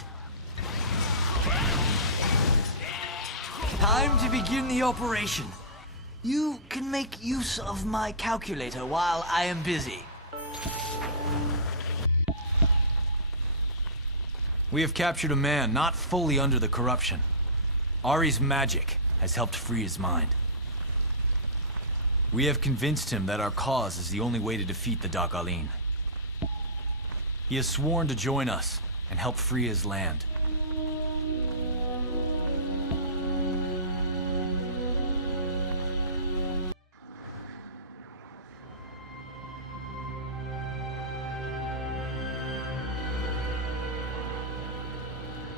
Time to begin the operation. You can make use of my calculator while I am busy. We have captured a man not fully under the corruption. Ari's magic has helped free his mind. We have convinced him that our cause is the only way to defeat the Dark Aline. He has sworn to join us and help free his land.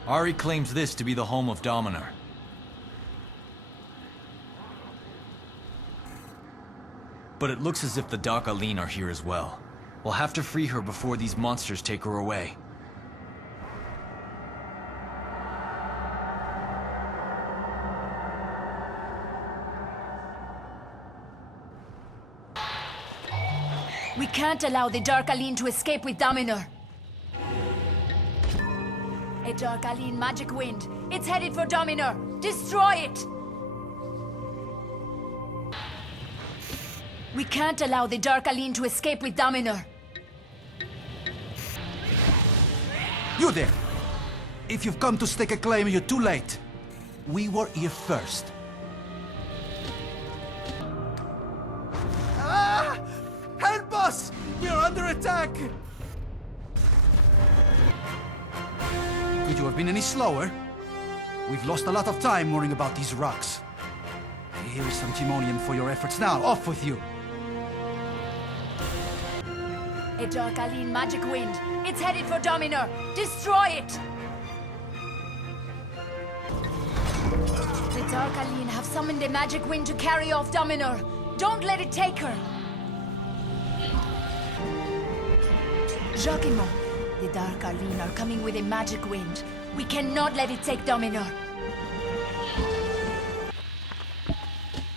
Ari claims this to be the home of Dominar. But it looks as if the Dark Aline are here as well. We'll have to free her before these monsters take her away. We can't allow the Dark Aline to escape with Dominar. A Dark Aline magic wind. It's headed for Dominar. Destroy it! We can't allow the Dark Aline to escape with Dominar. You there! If you've come to stake a claim, you're too late. We were here first. Ah! Help us! We are under attack! Could you have been any slower? We've lost a lot of time worrying about these rocks. Here is some timonium for your efforts now. Off with you! A dark Aline magic wind. It's headed for Dominor. Destroy it! The dark Aline have summoned a magic wind to carry off Dominor. Don't let it take her. Jacquemont, the dark Aline are coming with a magic wind. We cannot let it take Dominor.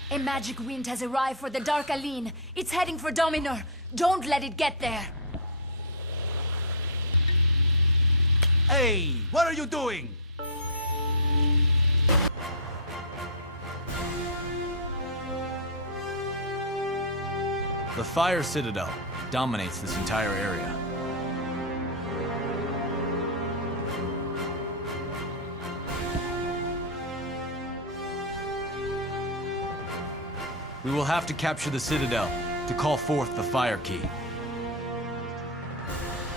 A magic wind has arrived for the dark Aline. It's heading for Dominor. Don't let it get there. Hey, what are you doing? The Fire Citadel dominates this entire area. We will have to capture the Citadel to call forth the Fire Key.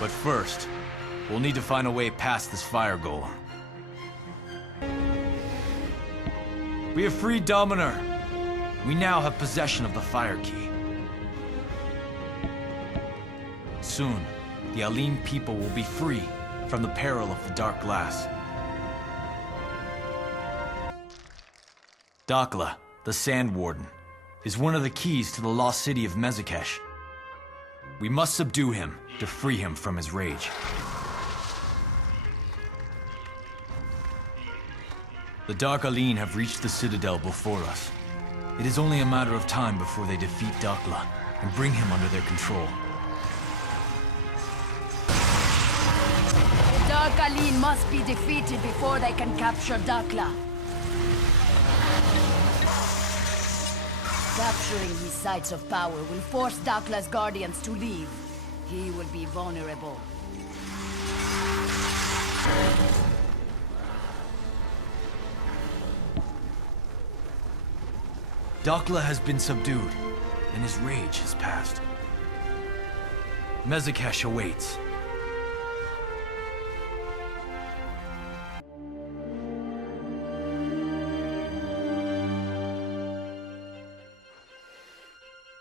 But first, we'll need to find a way past this fire golem. We have freed Dominor. We now have possession of the Fire Key. Soon, the Aline people will be free from the peril of the Dark Glass. Dakla, the Sand Warden, is one of the keys to the lost city of Mezakesh. We must subdue him to free him from his rage. The Dark Aline have reached the Citadel before us. It is only a matter of time before they defeat Dakla and bring him under their control. The Dark Aline must be defeated before they can capture Dakla. Capturing his sites of power will force Dakla's guardians to leave. He will be vulnerable. Dakla has been subdued, and his rage has passed. Mezakesh awaits.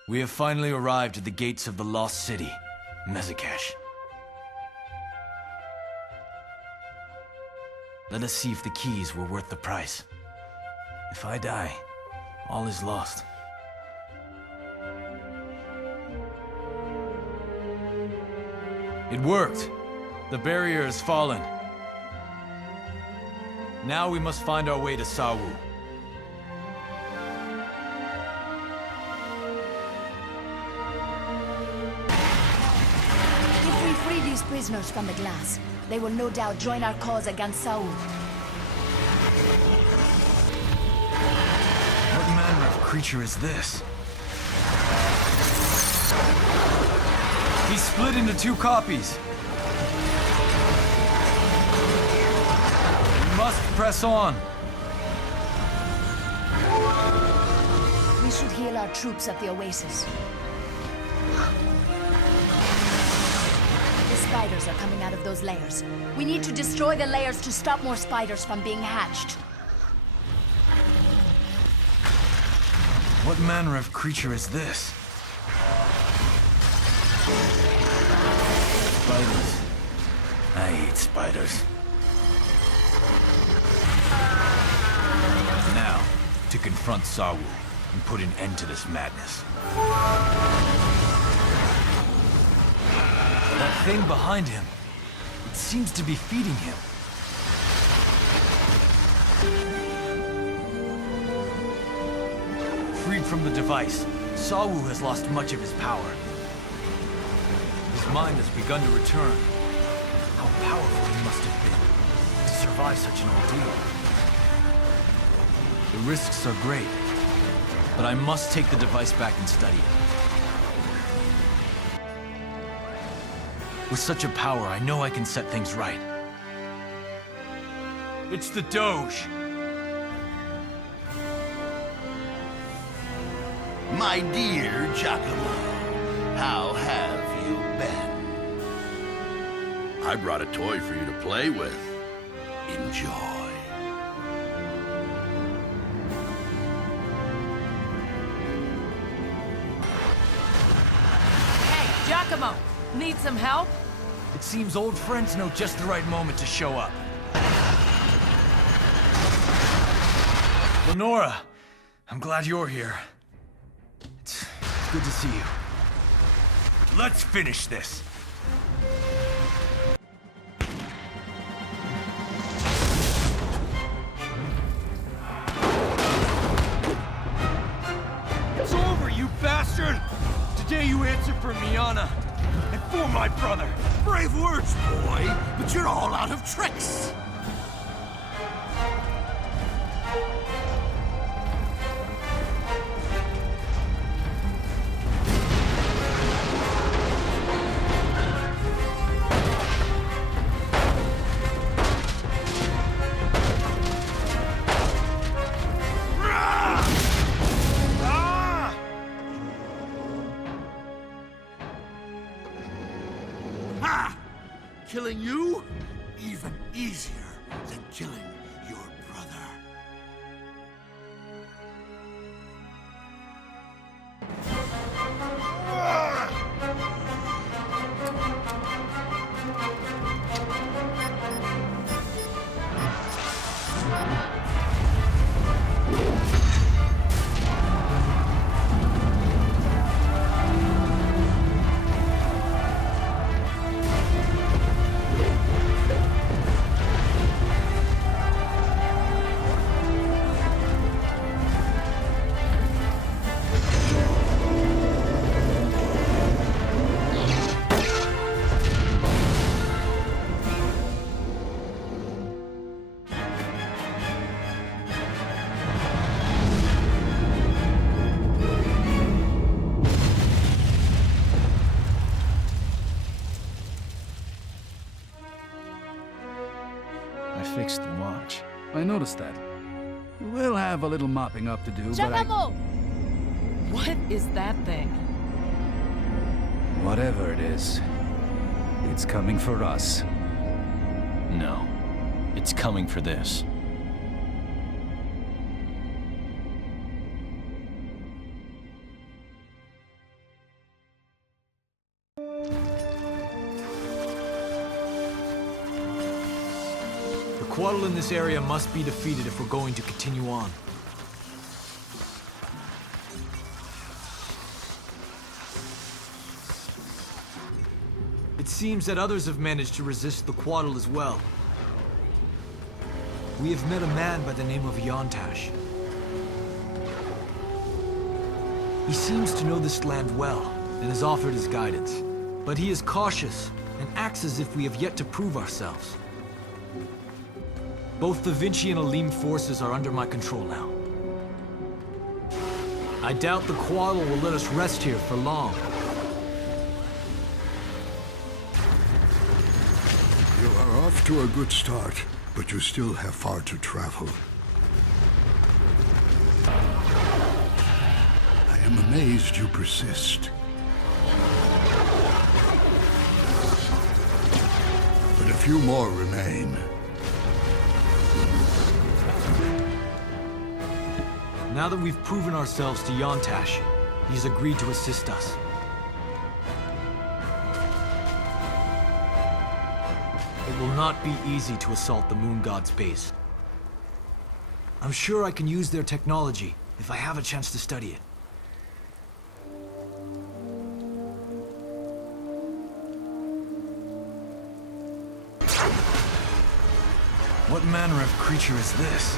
We have finally arrived at the gates of the lost city, Mezakesh. Let us see if the keys were worth the price. If I die, all is lost. It worked. The barrier has fallen. Now we must find our way to Sawu. If we free these prisoners from the glass, they will no doubt join our cause against Saul. What manner of creature is this? He's split into two copies. We must press on. We should heal our troops at the oasis. The spiders are coming out of those layers. We need to destroy the layers to stop more spiders from being hatched. What manner of creature is this? Spiders. I hate spiders. Now, to confront Sawu and put an end to this madness. That thing behind him, it seems to be feeding him. Freed from the device, Sawu has lost much of his power. His mind has begun to return. How powerful he must have been to survive such an ordeal. The risks are great, but I must take the device back and study it. With such a power, I know I can set things right. It's the Doge. My dear Giacomo, how have you been? I brought a toy for you to play with. Enjoy. Hey, Giacomo! Need some help? It seems old friends know just the right moment to show up. Lenora, I'm glad you're here. It's good to see you. Let's finish this. It's over, you bastard! Today you answer for Miana, and for my brother. Brave words, boy, but you're all out of tricks. Killing you? Even easier than killing your brother. I fixed the watch. I noticed that. We'll have a little mopping up to do, but What is that thing? whatever it is, it's coming for us. No, it's coming for this. The Quaddle in this area must be defeated if we're going to continue on. It seems that others have managed to resist the Quaddle as well. We have met a man by the name of Yontash. He seems to know this land well and has offered his guidance. But he is cautious and acts as if we have yet to prove ourselves. Both the Vinci and Alim forces are under my control now. I doubt the Quaddle will let us rest here for long. You are off to a good start, but you still have far to travel. I am amazed you persist. But a few more remain. Now that we've proven ourselves to Yontash, he's agreed to assist us. It will not be easy to assault the Moon God's base. I'm sure I can use their technology if I have a chance to study it. What manner of creature is this?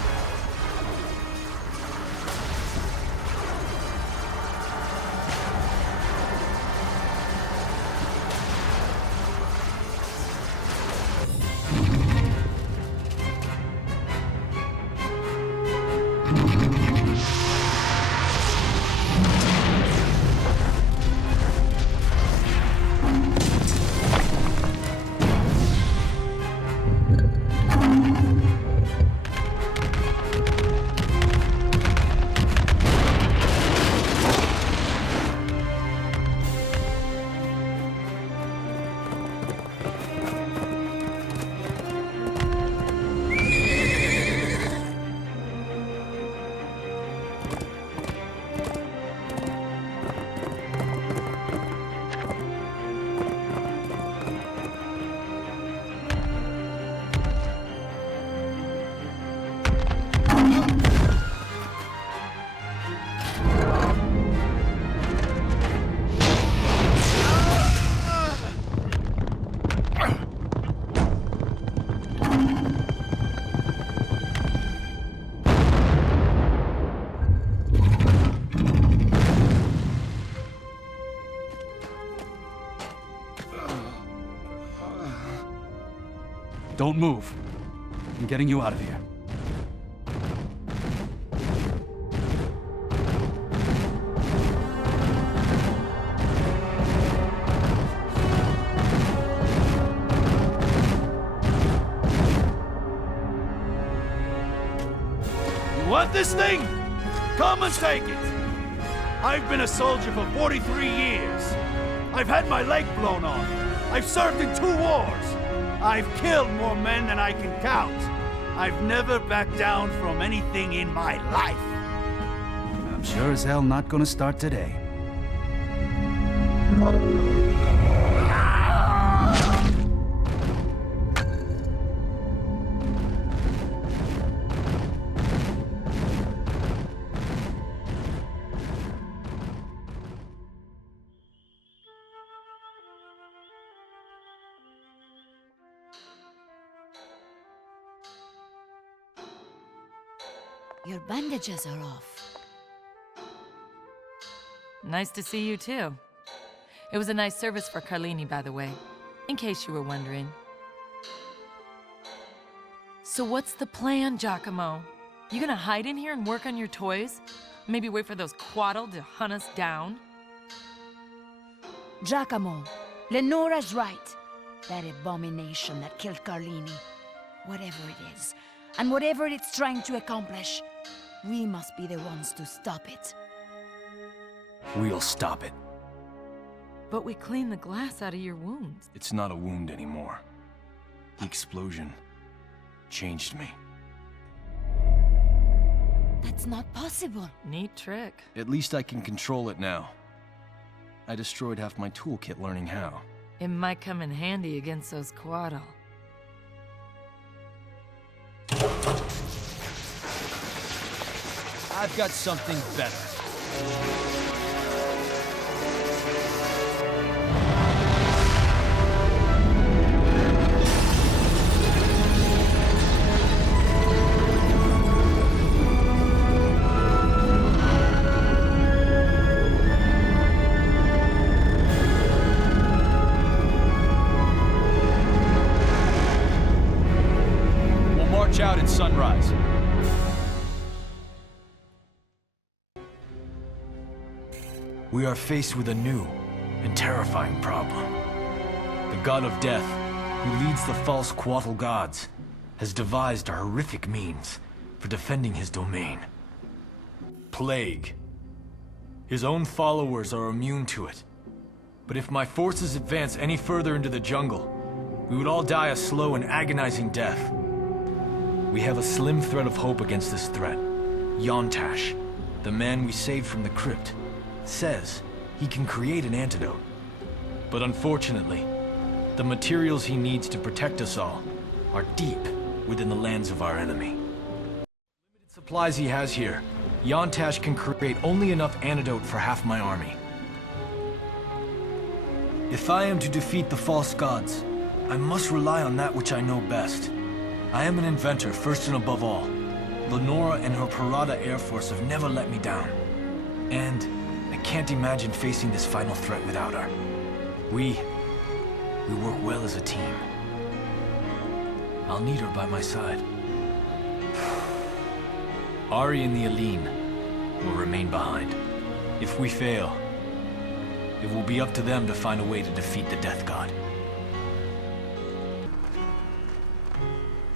Don't move. I'm getting you out of here. You want this thing? Come and take it! I've been a soldier for 43 years. I've had my leg blown off. I've served in 2 wars. I've killed more men than I can count. I've never backed down from anything in my life. I'm sure as hell not gonna start today. Your bandages are off. Nice to see you, too. It was a nice service for Carlini, by the way, in case you were wondering. So what's the plan, Giacomo? You gonna hide in here and work on your toys? Maybe wait for those quaddle to hunt us down? Giacomo, Lenora's right. That abomination that killed Carlini. Whatever it is, and whatever it's trying to accomplish, we must be the ones to stop it. We'll stop it. But we cleaned the glass out of your wounds. It's not a wound anymore. The explosion changed me. That's not possible. Neat trick. At least I can control it now. I destroyed half my toolkit learning how. It might come in handy against those quaddle. I've got something better. We'll march out at sunrise. We are faced with a new and terrifying problem. The god of death, who leads the false Quattle gods, has devised a horrific means for defending his domain. Plague. His own followers are immune to it. But if my forces advance any further into the jungle, we would all die a slow and agonizing death. We have a slim thread of hope against this threat. Yontash, the man we saved from the crypt, says he can create an antidote. But unfortunately, the materials he needs to protect us all are deep within the lands of our enemy. Limited supplies he has here, Yontash can create only enough antidote for half my army. If I am to defeat the false gods, I must rely on that which I know best. I am an inventor first and above all. Lenora and her Parada Air Force have never let me down. And I can't imagine facing this final threat without her. We work well as a team. I'll need her by my side. Ari and the Aline will remain behind. If we fail, it will be up to them to find a way to defeat the Death God.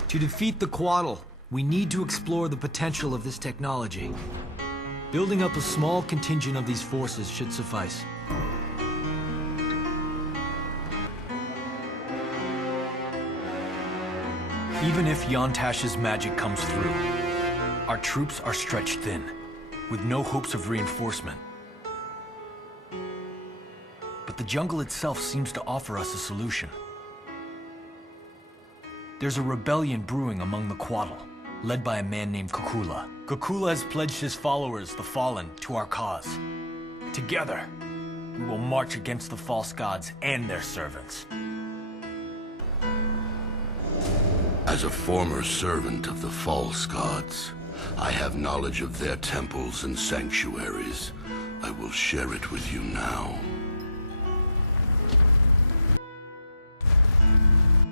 To defeat the Quattle, we need to explore the potential of this technology. Building up a small contingent of these forces should suffice. Even if Yontash's magic comes through, our troops are stretched thin, with no hopes of reinforcement. But the jungle itself seems to offer us a solution. There's a rebellion brewing among the Quattle, led by a man named Kukula. Kukula has pledged his followers, the Fallen, to our cause. Together, we will march against the false gods and their servants. As a former servant of the false gods, I have knowledge of their temples and sanctuaries. I will share it with you now.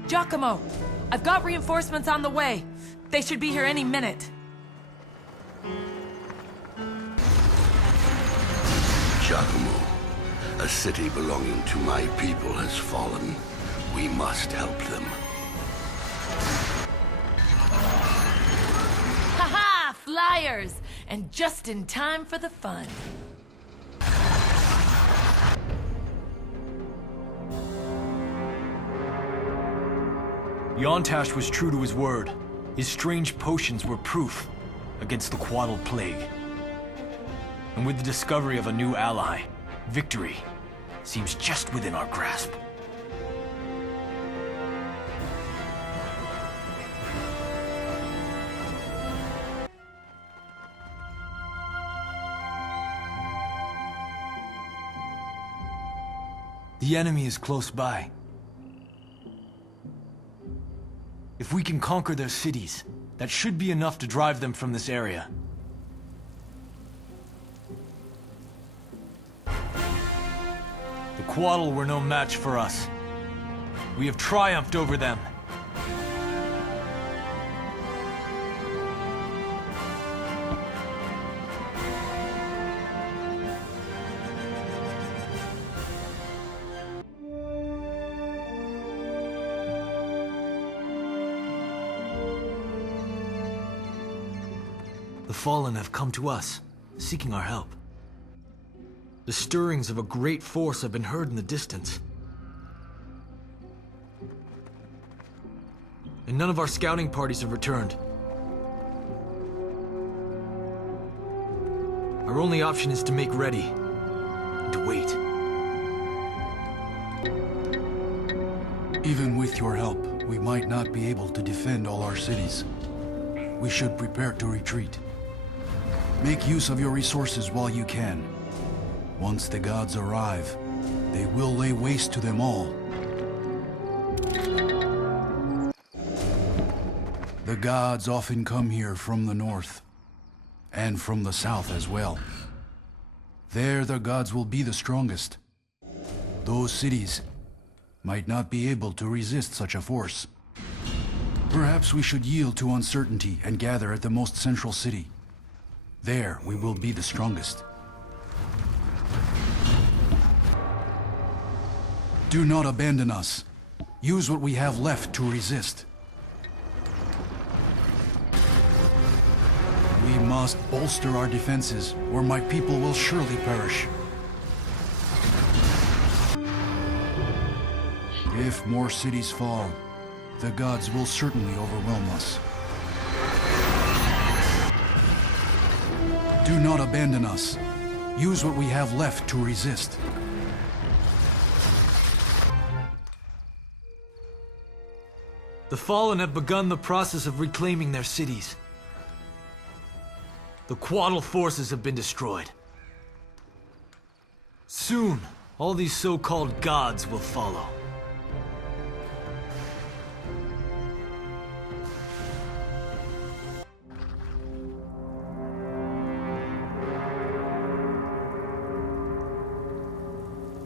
Giacomo! I've got reinforcements on the way. They should be here any minute. Giacomo, a city belonging to my people has fallen. We must help them. Ha-ha! Flyers! And just in time for the fun. Yontash was true to his word. His strange potions were proof against the Quaddle Plague. And with the discovery of a new ally, victory seems just within our grasp. The enemy is close by. If we can conquer their cities, that should be enough to drive them from this area. The Quaddle were no match for us. We have triumphed over them. The Fallen have come to us, seeking our help. The stirrings of a great force have been heard in the distance. And none of our scouting parties have returned. Our only option is to make ready, and to wait. Even with your help, we might not be able to defend all our cities. We should prepare to retreat. Make use of your resources while you can. Once the gods arrive, they will lay waste to them all. The gods often come here from the north, and from the south as well. There the gods will be the strongest. Those cities might not be able to resist such a force. Perhaps we should yield to uncertainty and gather at the most central city. There we will be the strongest. Do not abandon us. Use what we have left to resist. We must bolster our defenses, or my people will surely perish. If more cities fall, the gods will certainly overwhelm us. Do not abandon us. Use what we have left to resist. The Fallen have begun the process of reclaiming their cities. The Quaddle forces have been destroyed. Soon, all these so-called gods will follow.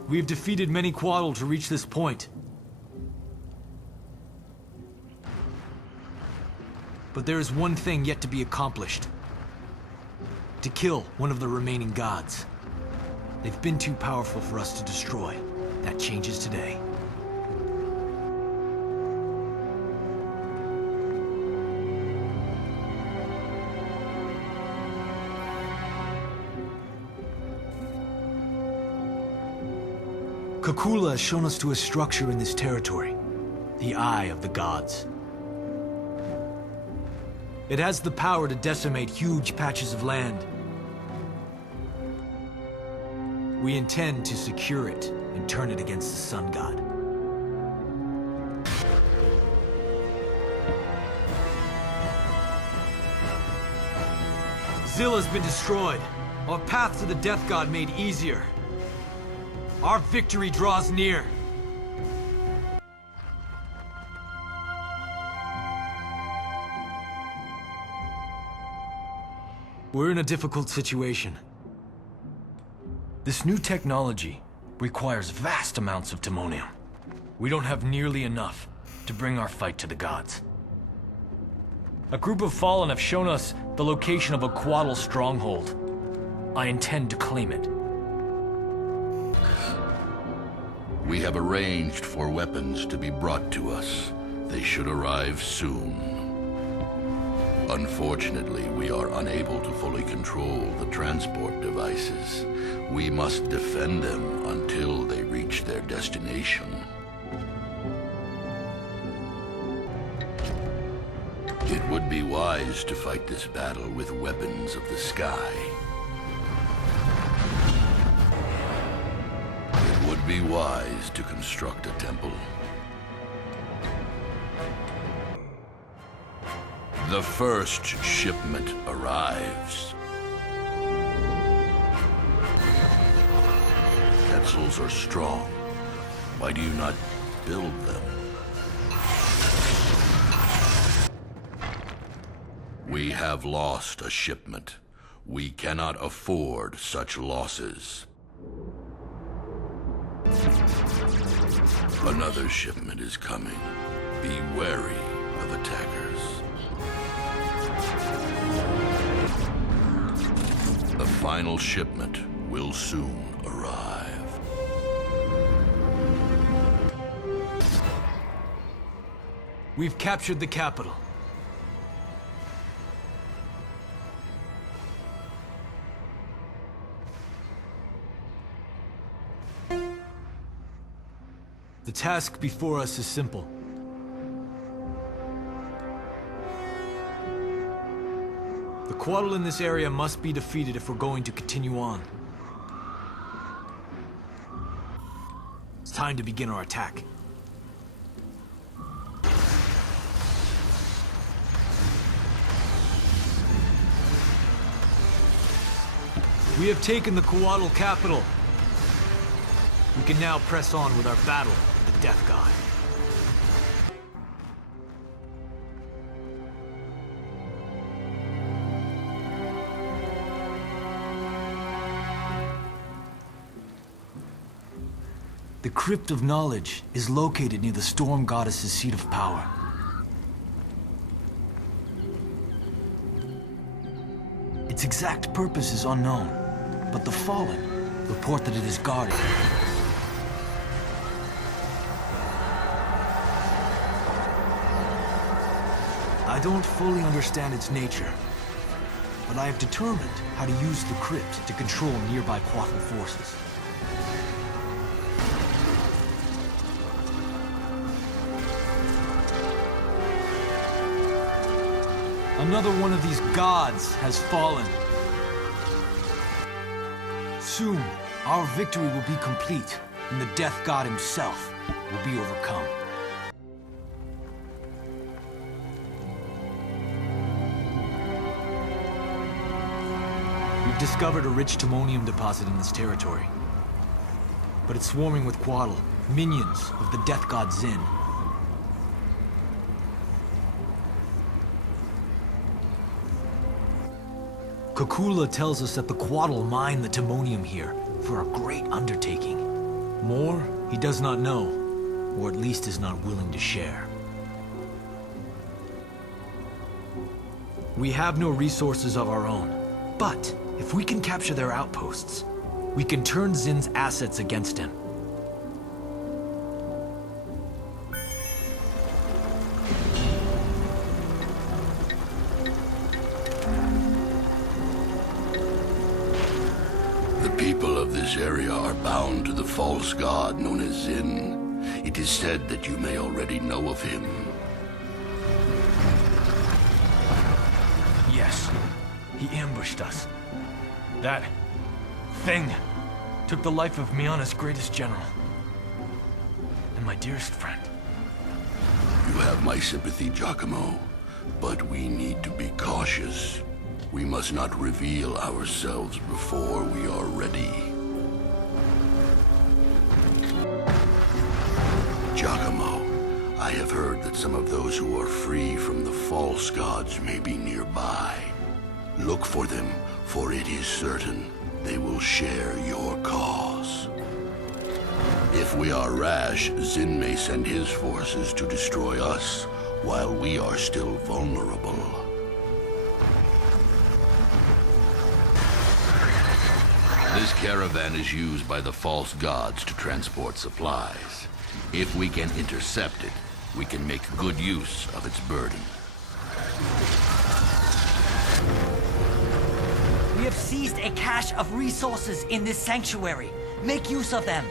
We have defeated many Quaddle to reach this point. But there is one thing yet to be accomplished. To kill one of the remaining gods. They've been too powerful for us to destroy. That changes today. Kakula has shown us to a structure in this territory, the Eye of the Gods. It has the power to decimate huge patches of land. We intend to secure it and turn it against the Sun God. Zilla's been destroyed. Our path to the Death God made easier. Our victory draws near. We're in a difficult situation. This new technology requires vast amounts of timonium. We don't have nearly enough, to bring our fight to the gods. A group of Fallen have shown us the location of a Quaddle stronghold. I intend to claim it. We have arranged for weapons to be brought to us. They should arrive soon. Unfortunately, we are unable to fully control the transport devices. We must defend them until they reach their destination. It would be wise to fight this battle with weapons of the sky. It would be wise to construct a temple. The first shipment arrives. Quetzals are strong. Why do you not build them? We have lost a shipment. We cannot afford such losses. Another shipment is coming. Be wary of attackers. The final shipment will soon arrive. We've captured the capital. The task before us is simple. The Quaddle in this area must be defeated if we're going to continue on. It's time to begin our attack. We have taken the Quaddle capital. We can now press on with our battle with the Death God. The Crypt of Knowledge is located near the Storm Goddess's seat of power. Its exact purpose is unknown, but the Fallen report that it is guarded. I don't fully understand its nature, but I have determined how to use the crypt to control nearby Quaddle forces. Another one of these gods has fallen. Soon, our victory will be complete, and the Death God himself will be overcome. We've discovered a rich timonium deposit in this territory, but it's swarming with Quaddle, minions of the Death God Zin. Kukula tells us that the Quaddle mine the timonium here for a great undertaking. More, he does not know, or at least is not willing to share. We have no resources of our own, but if we can capture their outposts, we can turn Zin's assets against him. This area are bound to the false god known as Zin. It is said that you may already know of him. Yes, he ambushed us. That thing took the life of Miana's greatest general and my dearest friend. You have my sympathy, Giacomo, but we need to be cautious. We must not reveal ourselves before we are ready. Giacomo, I have heard that some of those who are free from the false gods may be nearby. Look for them, for it is certain they will share your cause. If we are rash, Zin may send his forces to destroy us while we are still vulnerable. This caravan is used by the false gods to transport supplies. If we can intercept it, we can make good use of its burden. We have seized a cache of resources in this sanctuary. Make use of them.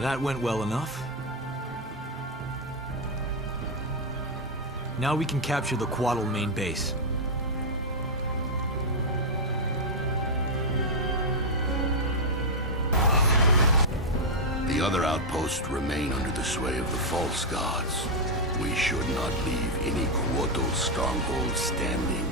That went well enough. Now we can capture the Quaddle main base. The other outposts remain under the sway of the false gods. We should not leave any Quaddle stronghold standing.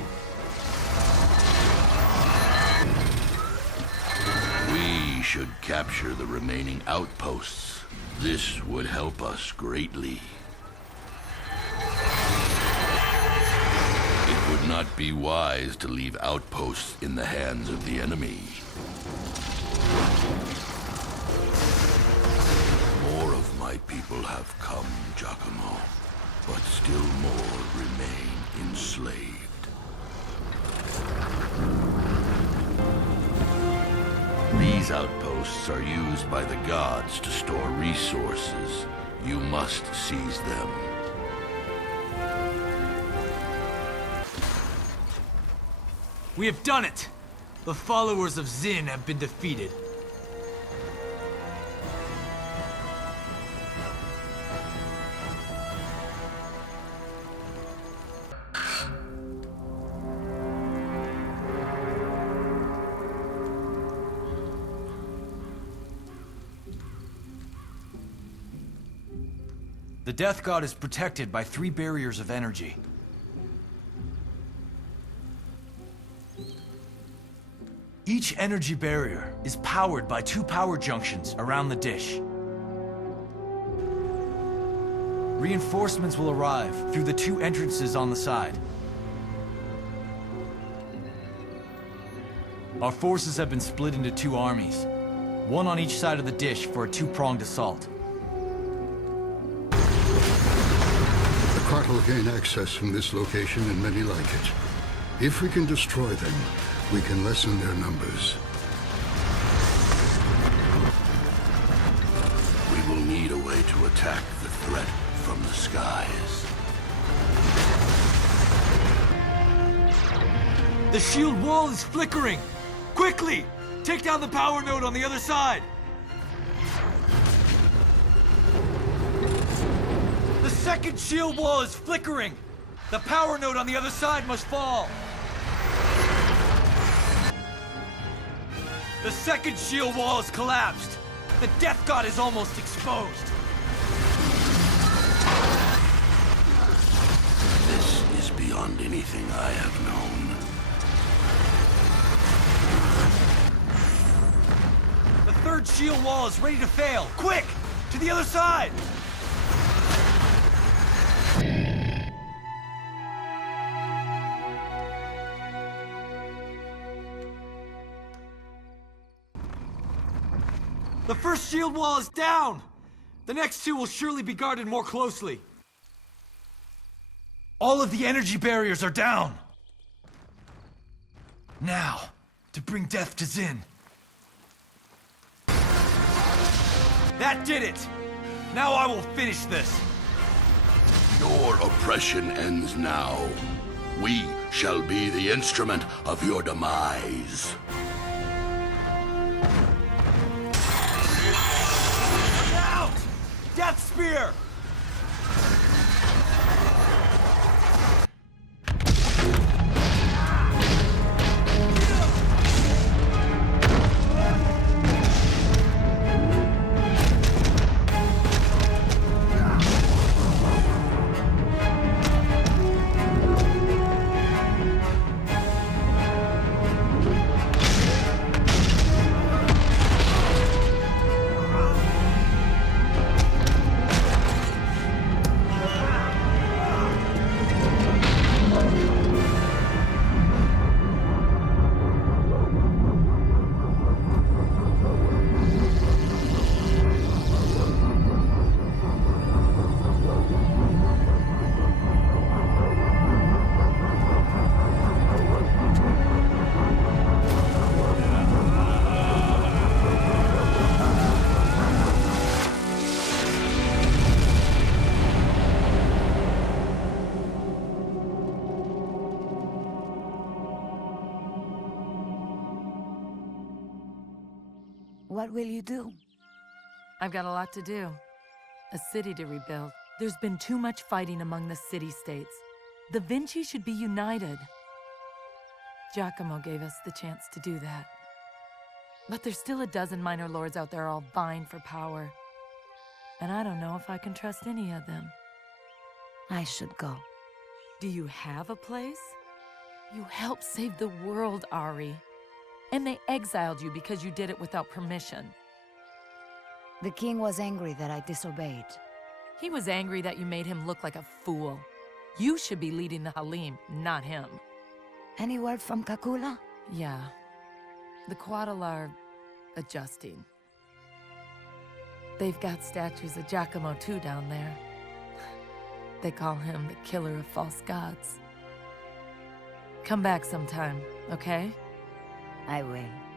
We should capture the remaining outposts. This would help us greatly. It would not be wise to leave outposts in the hands of the enemy. More of my people have come, Giacomo, but still more remain enslaved. These outposts are used by the gods to store resources. You must seize them. We have done it! The followers of Zin have been defeated. The Death God is protected by 3 barriers of energy. Each energy barrier is powered by 2 power junctions around the dish. Reinforcements will arrive through the 2 entrances on the side. Our forces have been split into 2 armies, one on each side of the dish for a 2-pronged assault. The Quaddle gain access from this location and many like it. If we can destroy them, we can lessen their numbers. We will need a way to attack the threat from the skies. The shield wall is flickering! Quickly! Take down the power node on the other side! The second shield wall is flickering! The power node on the other side must fall! The second shield wall has collapsed! The Death God is almost exposed! This is beyond anything I have known. The third shield wall is ready to fail! Quick! To the other side! The first shield wall is down! The next 2 will surely be guarded more closely. All of the energy barriers are down! Now, to bring death to Zin. That did it! Now I will finish this! Your oppression ends now. We shall be the instrument of your demise. Out! Death Spear! What will you do? I've got a lot to do. A city to rebuild. There's been too much fighting among the city-states. The Vinci should be united. Giacomo gave us the chance to do that. But there's still a dozen minor lords out there all vying for power. And I don't know if I can trust any of them. I should go. Do you have a place? You helped save the world, Ari. And they exiled you because you did it without permission. The king was angry that I disobeyed. He was angry that you made him look like a fool. You should be leading the Halim, not him. Any word from Kakula? Yeah. The Quaddle are adjusting. They've got statues of Giacomo too down there. They call him the killer of false gods. Come back sometime, okay? I will.